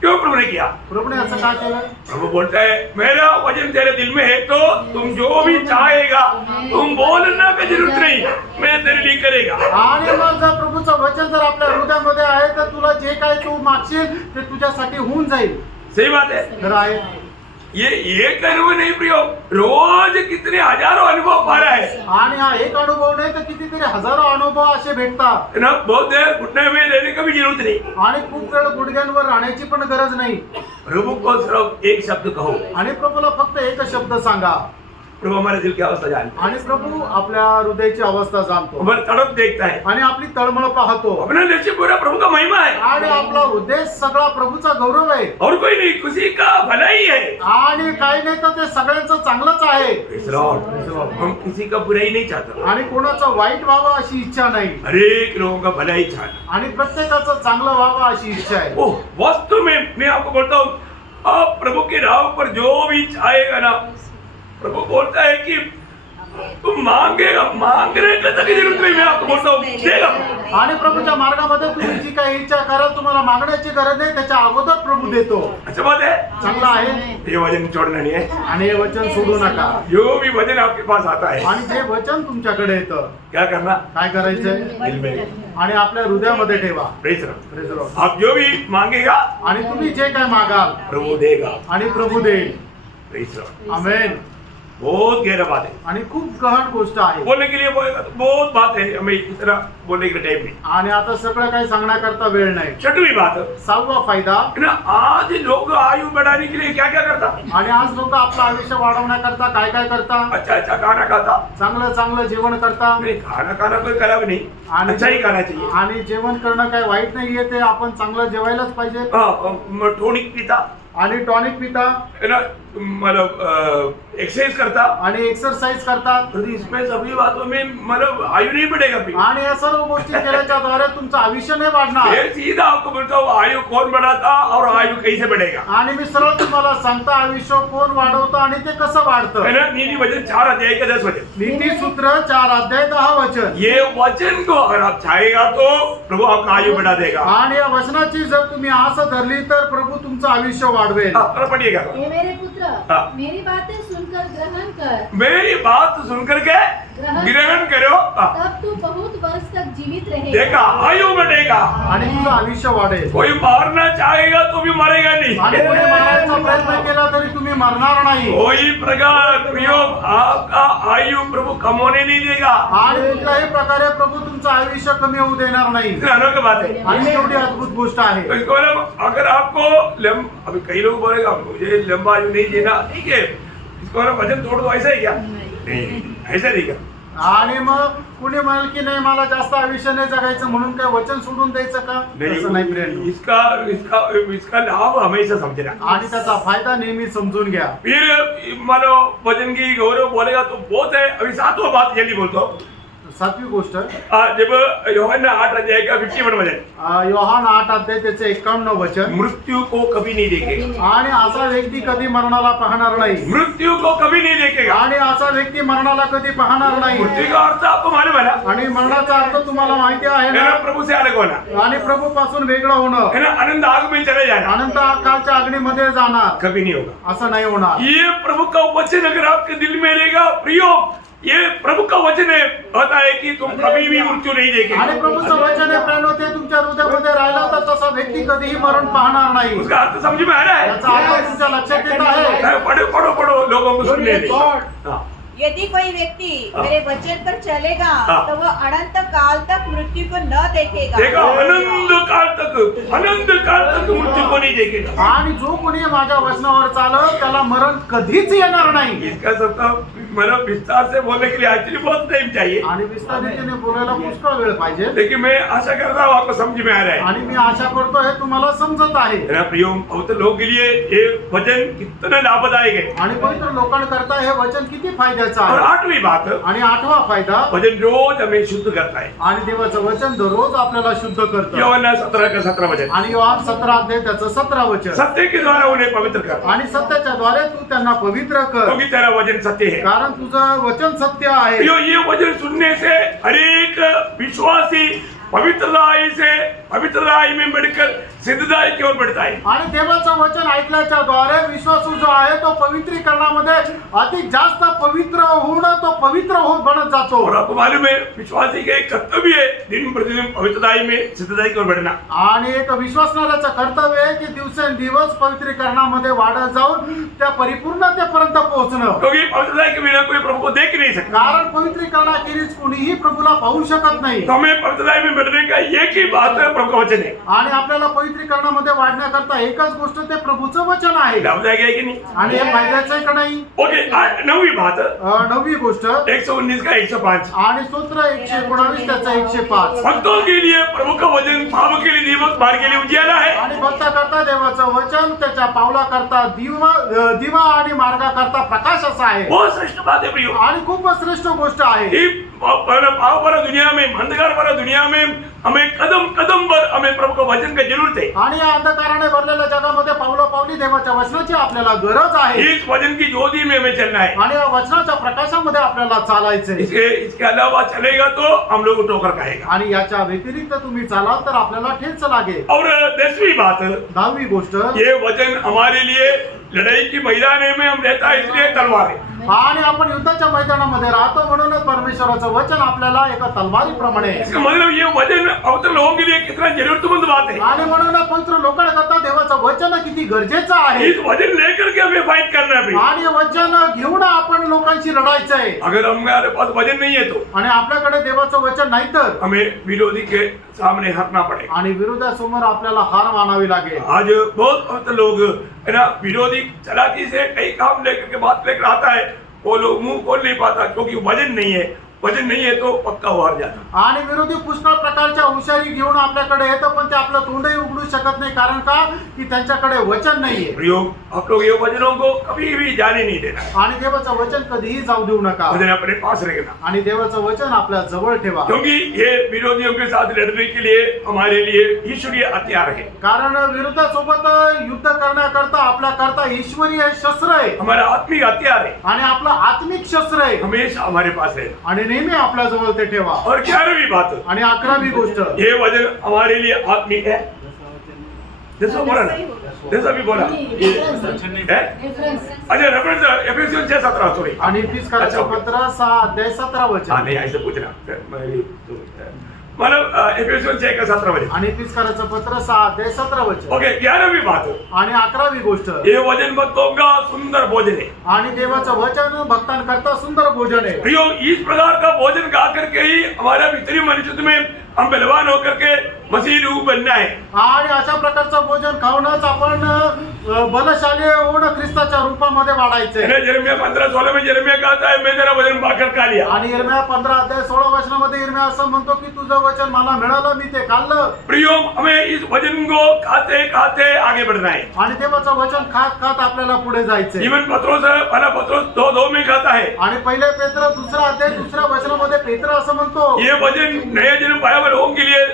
क्यों प्रभु ने किया? प्रभूने असं का केलं? प्रभु बोलता है मेरा वचन तेरे दिल में है तो तुम जो भी चाहेगा, तुम बोलना की जरूरत नहीं, मैं तेरे लिए करेगा। आणि मग जर प्रभूचं वचन जर आपल्या हृदयामध्ये आहे तर तुला जे काय तू मागशील ते तुझ्यासाठी होऊन जाईल. सही बात है। तर आहे. ये एक अनुभव नहीं प्रियो, रोज कितने हजारों अनुभव पा रहा है आणि हा एक अनुभव नाही तर कितीतरी हजारो अनुभव असे भेटतात. ना। बहुत देर घुटने में रहने का भी जरूरत नहीं। आणि खूप वेळ गुडघ्यांवर राहण्याची पण गरज नाही. प्रभु को सिर्फ एक शब्द कहो, आणि प्रभूला फक्त एक शब्द सांगा. प्रभु हमारे दिल की अवस्था जानता आणि प्रभू आपल्या हृदयाची अवस्था जाणतो. है, हमारी तड़प देखता है, आणि आपली तळमळ पाहतो. अपना लक्ष्य पूरा प्रभु का महिमा है आणि आपला उद्देश सगळा प्रभूचा गौरव आहे. और कोई नहीं, किसी का भलाई है। आणि काही नाही तर ते सगळ्यांचं चांगलंच आहे. Praise the Lord। हम किसी का बुराई नहीं चाहते, आणि कोणाचं वाईट व्हावं अशी इच्छा नाही. हर एक लोगों का भलाई चाहता। आणि प्रत्येकाचं चांगलं व्हावं अशी इच्छा आहे. ओह, वास्तव में मैं आपको बोलता हूँ, आप प्रभु के राह पर जो भी चाहेगा ना, प्रभु बोलता है कि तुम मांगेगा, मांगने का तक जरूरत नहीं, मैं आपको बोलता हूँ देगा। आणि प्रभूच्या मार्गामध्ये तुम्ही जी काही इच्छा कराल तुम्हाला मागण्याची गरज नाही, त्याच्या अगोदर प्रभू देतो. अच्छा बात है, चांगला आहे. ये वचन छोड़ना नहीं है। आणि हे वचन सोडू नका. जो भी वचन आपके पास आता है, आणि जे वचन तुमच्याकडे येतं क्या करना? काय करायचंय? दिल में। आणि आपल्या हृदयामध्ये ठेवा. Praise the Lord। Praise the Lord. आप जो भी मांगेगा आणि तुम्ही जे काय मागाल प्रभु देगा। आणि प्रभू देईल. Praise the Lord। आमेन. बहुत गहरा बात है, आणि खूप गहन गोष्ट आहे. बोलने के लिए बोलेगा तो बहुत बात है, हमें इतना बोलने के टाइम नहीं. आणि आता सगळं काही सांगण्याकरता वेळ नाही. छठवीं बात 6वा फायदा, है ना, आज लोग आयु बढ़ाने के लिए क्या क्या करता, आणि आज लोक आपलं आयुष्य वाढवण्याकरता काय काय करतात. अच्छा अच्छा खाना खाता. चांगलं चांगलं जेवण करतात. नहीं, खाना खाना कोई खराब नहीं, आणि अच्छा ही खाना चाहिए. आणि जेवण करणं काही वाईट नाहीये, ते आपण चांगलं जेवायलाच पाहिजे. टॉनिक पीता, आणि टॉनिक पिता, है ना, मतलब एक्सरसाइज करता. आणि एक्सरसाइज करतात. तो इसमें सभी बातों में मतलब आयु नहीं बढ़ेगा फिर. आणि या सर्व गोष्टी केल्याच्या द्वारे तुमचं आयुष्य नाही वाढणार. मैं सीधा आपको बोलता हूँ, आयु कौन बढ़ाता और आयु कैसे बढ़ेगा. आणि मी सरळ तुम्हाला सांगतो, आयुष्य कोण वाढवतं आणि ते कसं वाढतं. है ना, नीति वचन 4 अध्याय का 10 वचन. नीती सूत्र 4 अध्याय 10 वचन. ये वचन को अगर आप चाहेगा तो प्रभु आपका आयु बढ़ा देगा. आणि या वचनाची जर तुम्ही आस धरली तर प्रभु तुमचं आयुष्य वाढवेल. हाँ, पढ़िएगा. हे मेरे पुत्र, हाँ। मेरी बातें सुनकर ग्रहण कर, मेरी बात सुनकर के ग्रहण करो. हाँ, तब तू बहुत वर्ष तक जीवित देखा, रहेगा. आयु बढ़ेगा. आणि तुझं आयुष्य वाढेल. कोई मारना चाहेगा तो भी मरेगा आणि नहीं. कोणी मारायचा प्रयत्न केला तरी तुम्ही मरणार नाही. कोई प्रकार प्रयोग आपका आयु प्रभु कम होने नहीं देगा. आणि कुठल्याही प्रकारे प्रभु तुमचं आयुष्य कमी होऊ देणार नाही. इतना अनोखी बात है. आणि एवढी अद्भुत गोष्ट आहे. तो इसको मतलब अगर आपको अभी कई लोग बोलेगा मुझे लंबा आयु नहीं देना, ठीक है, इसको मतलब वजन तोड़ दो, ऐसा है क्या? नहीं, ऐसा नहीं क्या. आणि मग कुणी म्हणाल की नाही मला जास्त आयुष्य नाही जगायचं म्हणून काय वचन सोडून द्यायचं का? असं नाही फ्रेंड. इसका इसका इसका लाभ हमेशा समझना. आणि त्याचा फायदा नेहमी समजून घ्या. फिर मानो वजन की गौरव बोलेगा तो बहुत है. अभी 7वां बात जल्दी बोलता हूँ. 7वी गोष्ट, जब यूहन्ना 8 अध्याय का 51 वचन, योहान 8 अध्याय त्याचे 51 वचन. मृत्यु को कभी नहीं देखेगा. आणि असा व्यक्ती कधी मरणाला पाहणार नाही. मृत्यु को कभी नहीं देखेगा. आणि असा व्यक्ती मरणाला कधी पाहणार नाही. मृत्यु का अर्थ आपको मालूम है ना? आणि मरणाचा अर्थ तुम्हाला माहिती आहे है ना, ना. प्रभु से अलग होना, आणि प्रभु पासून वेगळं होणं. है ना, अनंत आग में चले जाना. अनंत कालच्या अग्नीमध्ये जाणार. कभी नहीं होगा. असं नाही होणार. ये प्रभु का वचन अगर आपके दिल में रहेगा, प्रियो, ये प्रभु का वचन है, होता है कि तुम कभी भी मृत्यू नहीं आणि देखेगे. प्रभूचं वचन आहे प्रेम ते तुमच्या हृदयामध्ये राहिलं तर तसा व्यक्ती कधीही मरण पाहणार नाही. उसका अर्थ समझ में आ रहा है? याचा अर्थ तुमच्या लक्षात येत आहे. पढ़ो पढ़ो पढ़ो, लोगों को सुनने दे. हाँ. यदि कोई व्यक्ति मेरे वचन पर चलेगा हाँ। तो वह अनंत काल तक मृत्यु को न देखेगा. देखा, अनंत काल तक मृत्यू को नहीं देखेगा. आणि जो कोणी माझ्या वचनावर चालत त्याला मरण कधीच येणार नाही. इसका सबका मतलब विस्तार से बोलने के लिए एक्चुअली बहुत टाइम चाहिए, आणि विस्तारितपणे बोलायला पुष्कळ वेळ पाहिजे. लेकिन मैं आशा करता हूँ आपको समझ में आ रहा है. आणि मी आशा करतो हे तुम्हाला समजत आहे. मेरा प्रियो, बहुत लोगों के लिए ये वचन कितना लाभदायक है. आणि पवित्र लोकांकरता हे वचन किती फायद्याचं और आहे. 8वीं बात, आणि 8वा फायदा, वचन रोज हमें शुद्ध करता है. आणि देवाचं वचन दररोज आपल्याला शुद्ध करतं. यूहन्ना 17 का 17 वचन, आणि योहान 17 अध्याय त्याचं 17 वचन. सत्य के द्वारा उन्हें पवित्र कर, आणि सत्याच्या द्वारे तू त्यांना पवित्र कर, क्योंकि तेरा वचन सत्य है. कारण तुझं वचन सत्य आहे. प्रियो, ये वचन सुनने से हर एक विश्वासी पवित्रताई में बढ़कर सिद्धताई की ओर बढ़ता है. आणि देवाचं वचन ऐकल्याच्या द्वारे विश्वासू जो आहे तो पवित्रीकरणामध्ये अधिक जास्त पवित्र होऊन तो पवित्र होत बनत जातो. और आपको मालूम है, विश्वासी का एक कर्तव्य है दिन प्रतिदिन पवित्रताई में सिद्धताई की ओर बढ़ना. आणि एक विश्वासणाऱ्याचं कर्तव्य आहे की दिवसेंदिवस पवित्रीकरणामध्ये वाढत जाऊन त्या परिपूर्णतेपर्यंत पोहोचणं. क्योंकि पवित्रताई के बिना कोई प्रभु को देख नहीं सकता. कारण पवित्रीकरणाखेरीज कोणीही प्रभूला पाहू शकत नाही. तो हमें पवित्रताई में बढ़ने का एक ही बात है, प्रभु का वचन है. आणि आपल्याला पवित्रीकरणामध्ये वाढण्याकरता एकच गोष्ट ते प्रभूचं वचन आहे. लाभदायक है कि नहीं? आणि हे फायद्याचं आहे का नाही. ओके, 9वीं बात, 9वी गोष्ट, 119 का 105, आणि स्तोत्र 119 त्याचा 105. भक्तों के लिए प्रभु का वचन पाप के लिए दीपक, मार्ग के लिए उजियारा है. आणि भक्ता करता देवाचं वचन त्याच्या पावला करता दिवा आणि मार्गा करता प्रकाश असा आहे. बहुत श्रेष्ठ बात है प्रियो. आणि खूप श्रेष्ठ गोष्ट आहे. पाव भरा दुनिया में, अंधकार भरा दुनिया में हमें कदम कदम पर हमें प्रभु का वचन की जरूरत है. आणि या अंधकाराने भरलेल्या जगामध्ये पावली देवाच्या वचनाची आपल्याला गरज आहे. इस वचन की ज्योति में हमें चलना है. आणि या वचनाच्या प्रकाशामध्ये आपल्याला चालायचंय. इसके अलावा चलेगा तो हम लोग को ठोकर खाएगा. आणि याच्या व्यतिरिक्त तुम्ही चालाल तर आपल्याला ठेच लागेल. और 10वीं बात, 10वी गोष्ट, ये वचन हमारे लिए लड़ाई की मैदान में हम रहता है, इसलिए तलवार है. आणि आपण युद्धाच्या मैदानामध्ये राहतो, म्हणूनच परमेश्वराचं वचन आपल्याला एका तलवारीप्रमाणे आहे. इसका मतलब ये वचन अवतरण लोगों के लिए कितना जरूरतमंद बात है। आणि म्हणून पवित्र लोकांकरता देवाचं वचन किती गरजेचं आहे. इस वचन लेकर के हमें फाइट करना है। आणि वचन घेऊन आपण लोकांशी लढायचं आहे. अगर हमारे पास वचन नहीं है तो आणि आपल्याकडे देवाचं वचन नाही तर हमें विरोधी के सामने हटना पड़ेगा। आणि विरोधासमोर आपल्याला हार मानावी लागेल. आज बहुत लोग है ना विरोधी चलाकी से कई काम लेकर के बात लेकर आता है, वो लोग मुंह खोल नहीं पाता क्योंकि वजन नहीं है। वजन नहीं है तो पक्का हार जाता। आणि विरोधी पुष्कळ प्रकारच्या हुशारी घेऊन आपल्याकडे येतं, पण ते आपलं तोंडही उघडू शकत नाही. कारण का की त्यांच्याकडे वचन नाहीये. प्रयोग आप लोग ये वचनों को कभी भी जाने नहीं देना। आणि देवाचं वचन कधीही जाऊ देऊ नका. वचन अपने पास रखना, आणि देवाचं वचन आपल्या जवळ ठेवा. क्योंकि ये विरोधियों के साथ लड़ने के लिए हमारे लिए ईश्वरीय हथियार है। कारण विरोधासोबत युद्ध करण्याकरता आपल्याकरता ईश्वरीय शस्त्र आहे. हमारा आत्मिक हथियार है, आणि आपलं आत्मिक शस्त्र आहे. हमेशा हमारे पास है। आणि नेहमी आपल्या जवळ ते ठेवा. और 11वीं बात, आणि 11वी गोष्ट, ये वचन हमारे लिए आत्मिक है। जैसा बोला ना, जैसा भी बोला है? अच्छा रेफरेंस एफेसियन 6:17 सॉरी। आणि फिसकाराचं पत्र 6:17 हाँ वचन. नहीं ऐसे पूछना मतलब एफेसियन 6:17 वचन। आणि फिसकाराचं पत्र 6:17 वचन. ओके 11वीं बात, आणि 11वी गोष्ट, ये वचन भक्तों का सुंदर भोजन है। आणि देवाचं वचन भक्तांकरता सुंदर भोजन आहे. प्रियो इस प्रकार का भोजन खा करके ही हमारा भीतरी मनुष्य में हम बलवान होकर के मसीह रूप बनना है। आणि अशा प्रकारचं भोजन खाऊनच आपण बलशाली होऊन ख्रिस्ताच्या रूपामध्ये वाढायचंय. यिर्मयाह 15:16 में यिर्मयाह कहता है मैं तेरा वचन पाकर खा लिया। आणि यिर्मयाह 15:16 वचनामध्ये यिर्मयाह असं म्हणतो की तुझं वचन मला मिळालं, मी ते खाल्लं. प्रियो हमें इस वचन को खाते खाते आगे बढ़ना है। आणि देवाचं वचन खात खात आपल्याला पुढे जायचंय. जीवन पत्रोस पहला पत्रोस 2:2 में कहता है, आणि पहिले पेत्र 2 अध्याय 2 वचनामध्ये पेत्र असं म्हणतो, ये वचन नए जन्म पाया हुए लोगों के लिए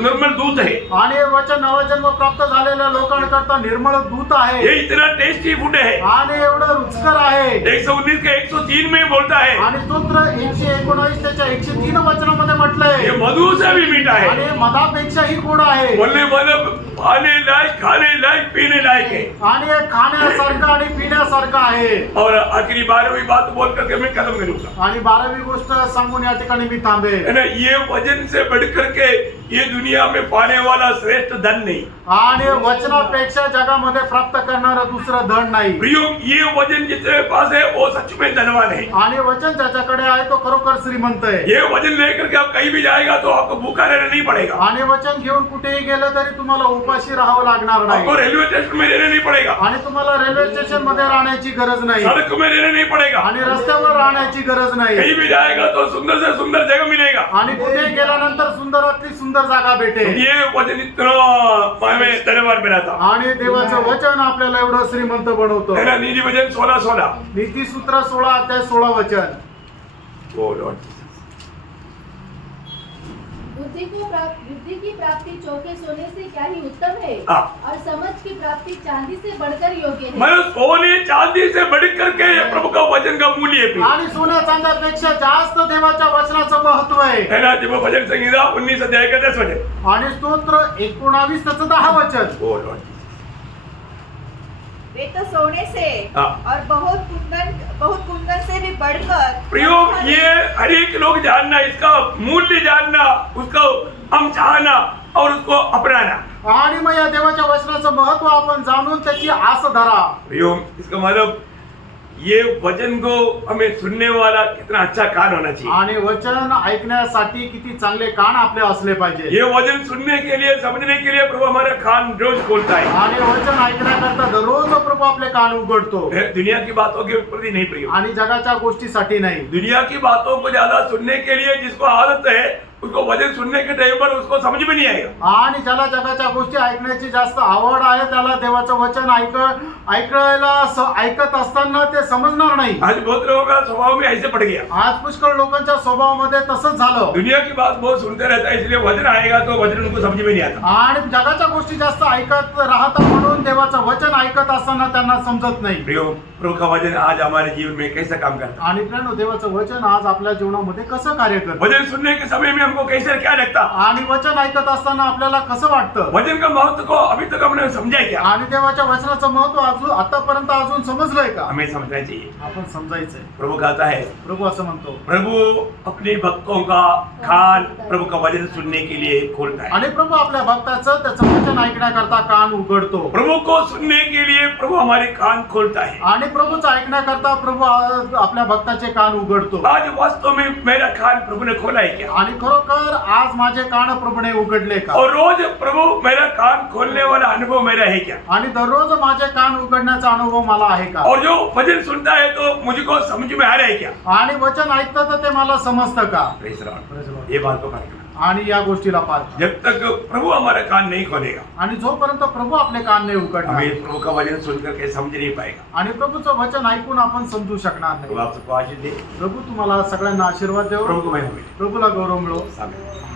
निर्मल दूध है। आणि हे वचन नवजन्म प्राप्त झालेल्या लोकांकरता निर्मळ दूत आहे. ये इतना टेस्टी फूड है। आणि एवढं रुचकर आहे. 119 के 103 में बोलता है, आणि स्तोत्र 119 त्याच्या 103 वचनामध्ये म्हटलंय, ये मधु से भी मीठा है। आणि मधापेक्षाही गोड आहे. बोलने मतलब खाने लायक, खाने लायक, पीने लायक है। आणि हे खाण्यासारखं आणि पिण्यासारखं आहे. और आखिरी 12वीं बात बोल करके मैं खत्म करूंगा। आणि 12वी गोष्ट सांगून या ठिकाणी मी थांबेन. है ना, ये वचन से बढ़कर के ये दुनिया में पाने वाला श्रेष्ठ धन नहीं। आणि वचनापेक्षा जगामध्ये प्राप्त करणारं दुसरं धन नाही. प्रियो ये वचन जिसके पास है वो सच में धनवान है। आणि वचन ज्याच्याकडे आहे तो खरोखर श्रीमंत आहे. ये वचन लेकर के आप कहीं भी जाएगा तो आपको भूखा रहना नहीं पड़ेगा। आणि वचन घेऊन कुठेही गेलं तरी तुम्हाला उपाशी राहावं लागणार नाही. आपको रेलवे स्टेशन में रहना नहीं पड़ेगा। आणि तुम्हाला रेल्वे स्टेशन मध्ये राहण्याची गरज नाही. सड़क में रहना नहीं पड़ेगा। आणि रस्त्यावर राहण्याची गरज नाही. कहीं भी जाएगा तो सुंदर से सुंदर जगह मिलेगा। आणि कुठे गेल्यानंतर सुंदरातली सुंदर जागा भेटेल. ये वचन इतना हमें धनवान बनाता आणि देवाचं वचन आपल्याला एवढं श्रीमंत बनवतो. है ना। नीति वचन 16:16 नीतिसूत्र 16:16 वचन. ओ लॉर्ड बुद्धि की प्राप्ति चौके सोने से क्या ही उत्तम है, हाँ। और समझ की प्राप्ति चांदी से बढ़कर योग्य है। मैं सोने चांदी से बढ़ करके प्रभु का वचन का मूल्य है। आणि सोन्या चांद्यापेक्षा जास्त देवाच्या वचनाचं महत्व आहे. है ना। जब भजन संहिता 19 अध्याय का 10 वचन। आणि स्तोत्र 19 त्याचं 10 वचन. ओ लॉर्ड वे तो सोने से हाँ। और बहुत कुंदन से भी बढ़कर प्रियो ये हर एक लोग जानना, इसका मूल्य जानना, उसको हम चाहना और उसको अपनाना। आणि मग या देवाच्या वचनाचं महत्व आपण जाणून त्याची आस धरा. प्रियो इसका मतलब ये वचन को हमें सुनने वाला कितना अच्छा कान होना चाहिए। आणि वचन ऐकण्यासाठी किती चांगले कान आपले असले पाहिजे. ये वचन सुनने के लिए, समझने के लिए प्रभु हमारा कान रोज खोलता है। आणि वचन ऐकण्याकरता दररोज प्रभु आपले कान उघडतो. दुनिया की बातों के प्रति नहीं प्रिय, आणि जगाच्या गोष्टीसाठी नाही. दुनिया की बातों को ज्यादा सुनने के लिए जिसको आदत है उसको वचन सुनने के टाइम पर उसको समझ में नहीं आएगा। आणि ज्याला जगाच्या गोष्टी ऐकण्याची जास्त आवड आहे त्याला देवाचं वचन ऐकत असताना ते समजणार नाही. आज बहुत लोगों का स्वभाव में ऐसे पड़ गया। आज पुष्कळ लोकांच्या स्वभावामध्ये तसंच झालं. दुनिया की बात बहुत सुनते रहता है, इसलिए वचन आएगा तो वचन उनको समझ में नहीं आता। आणि जगाच्या गोष्टी जास्त ऐकत राहतात म्हणून देवाचं वचन ऐकत असताना त्यांना समजत नाही. प्रियो प्रभु का वचन आज हमारे जीवन में कैसा काम करता आणि प्रियानो, देवाचं वचन आज आपल्या जीवनामध्ये कसं कार्य है? करतं वचन सुनने के समय में हमको कैसे क्या लगता? आणि वचन ऐकत असताना आपल्याला कसं वाटतं वचन का महत्व को अभी तक हमने समझा है क्या? आणि देवाच्या वचनाचं महत्व अजून आतापर्यंत अजून समजलंय का? हमें समझना चाहिए। आपण समजायचंय। प्रभु कहता है, प्रभू असं म्हणतो, प्रभु अपने भक्तों का कान प्रभु का वचन सुनने के लिए खोलता है। आणि प्रभू आपल्या भक्ताचं त्याचं वचन ऐकण्याकरता कान उघडतो प्रभु को सुनने के लिए प्रभु हमारे कान खोलता है। आणि प्रभूचं ऐकण्याकरता प्रभू आपल्या भक्ताचे कान उघडतो। आज वास्तव में मेरा कान प्रभु ने खोला है क्या? आणि खरोखर आज माझे कान प्रभूने उघडले का? और रोज प्रभु मेरा कान खोलने वाला अनुभव मेरा है क्या? आणि दररोज माझे कान उघडण्याचा अनुभव मला आहे का? और जो वचन सुनता है तो मुझको समझ में आ रहा है क्या? आणि वचन ऐकतं तर ते मला समजतं का? Praise the Lord। ये बात को परखना। आणि या गोष्टीला पार जब तक प्रभु हमारा कान नहीं खोलेगा, आणि जोपर्यंत प्रभू आपले कान नाही उघडणार हमें प्रभु का वचन सुनकर के समझ नहीं पाएगा। आणि प्रभूचं वचन ऐकून आपण समजू शकणार तो नाही। आप सबको आशीष दे। प्रभू तुम्हाला सगळ्यांना आशीर्वाद देव। प्रभु को महिमा मिले। प्रभूला गौरव मिळो। आमीन।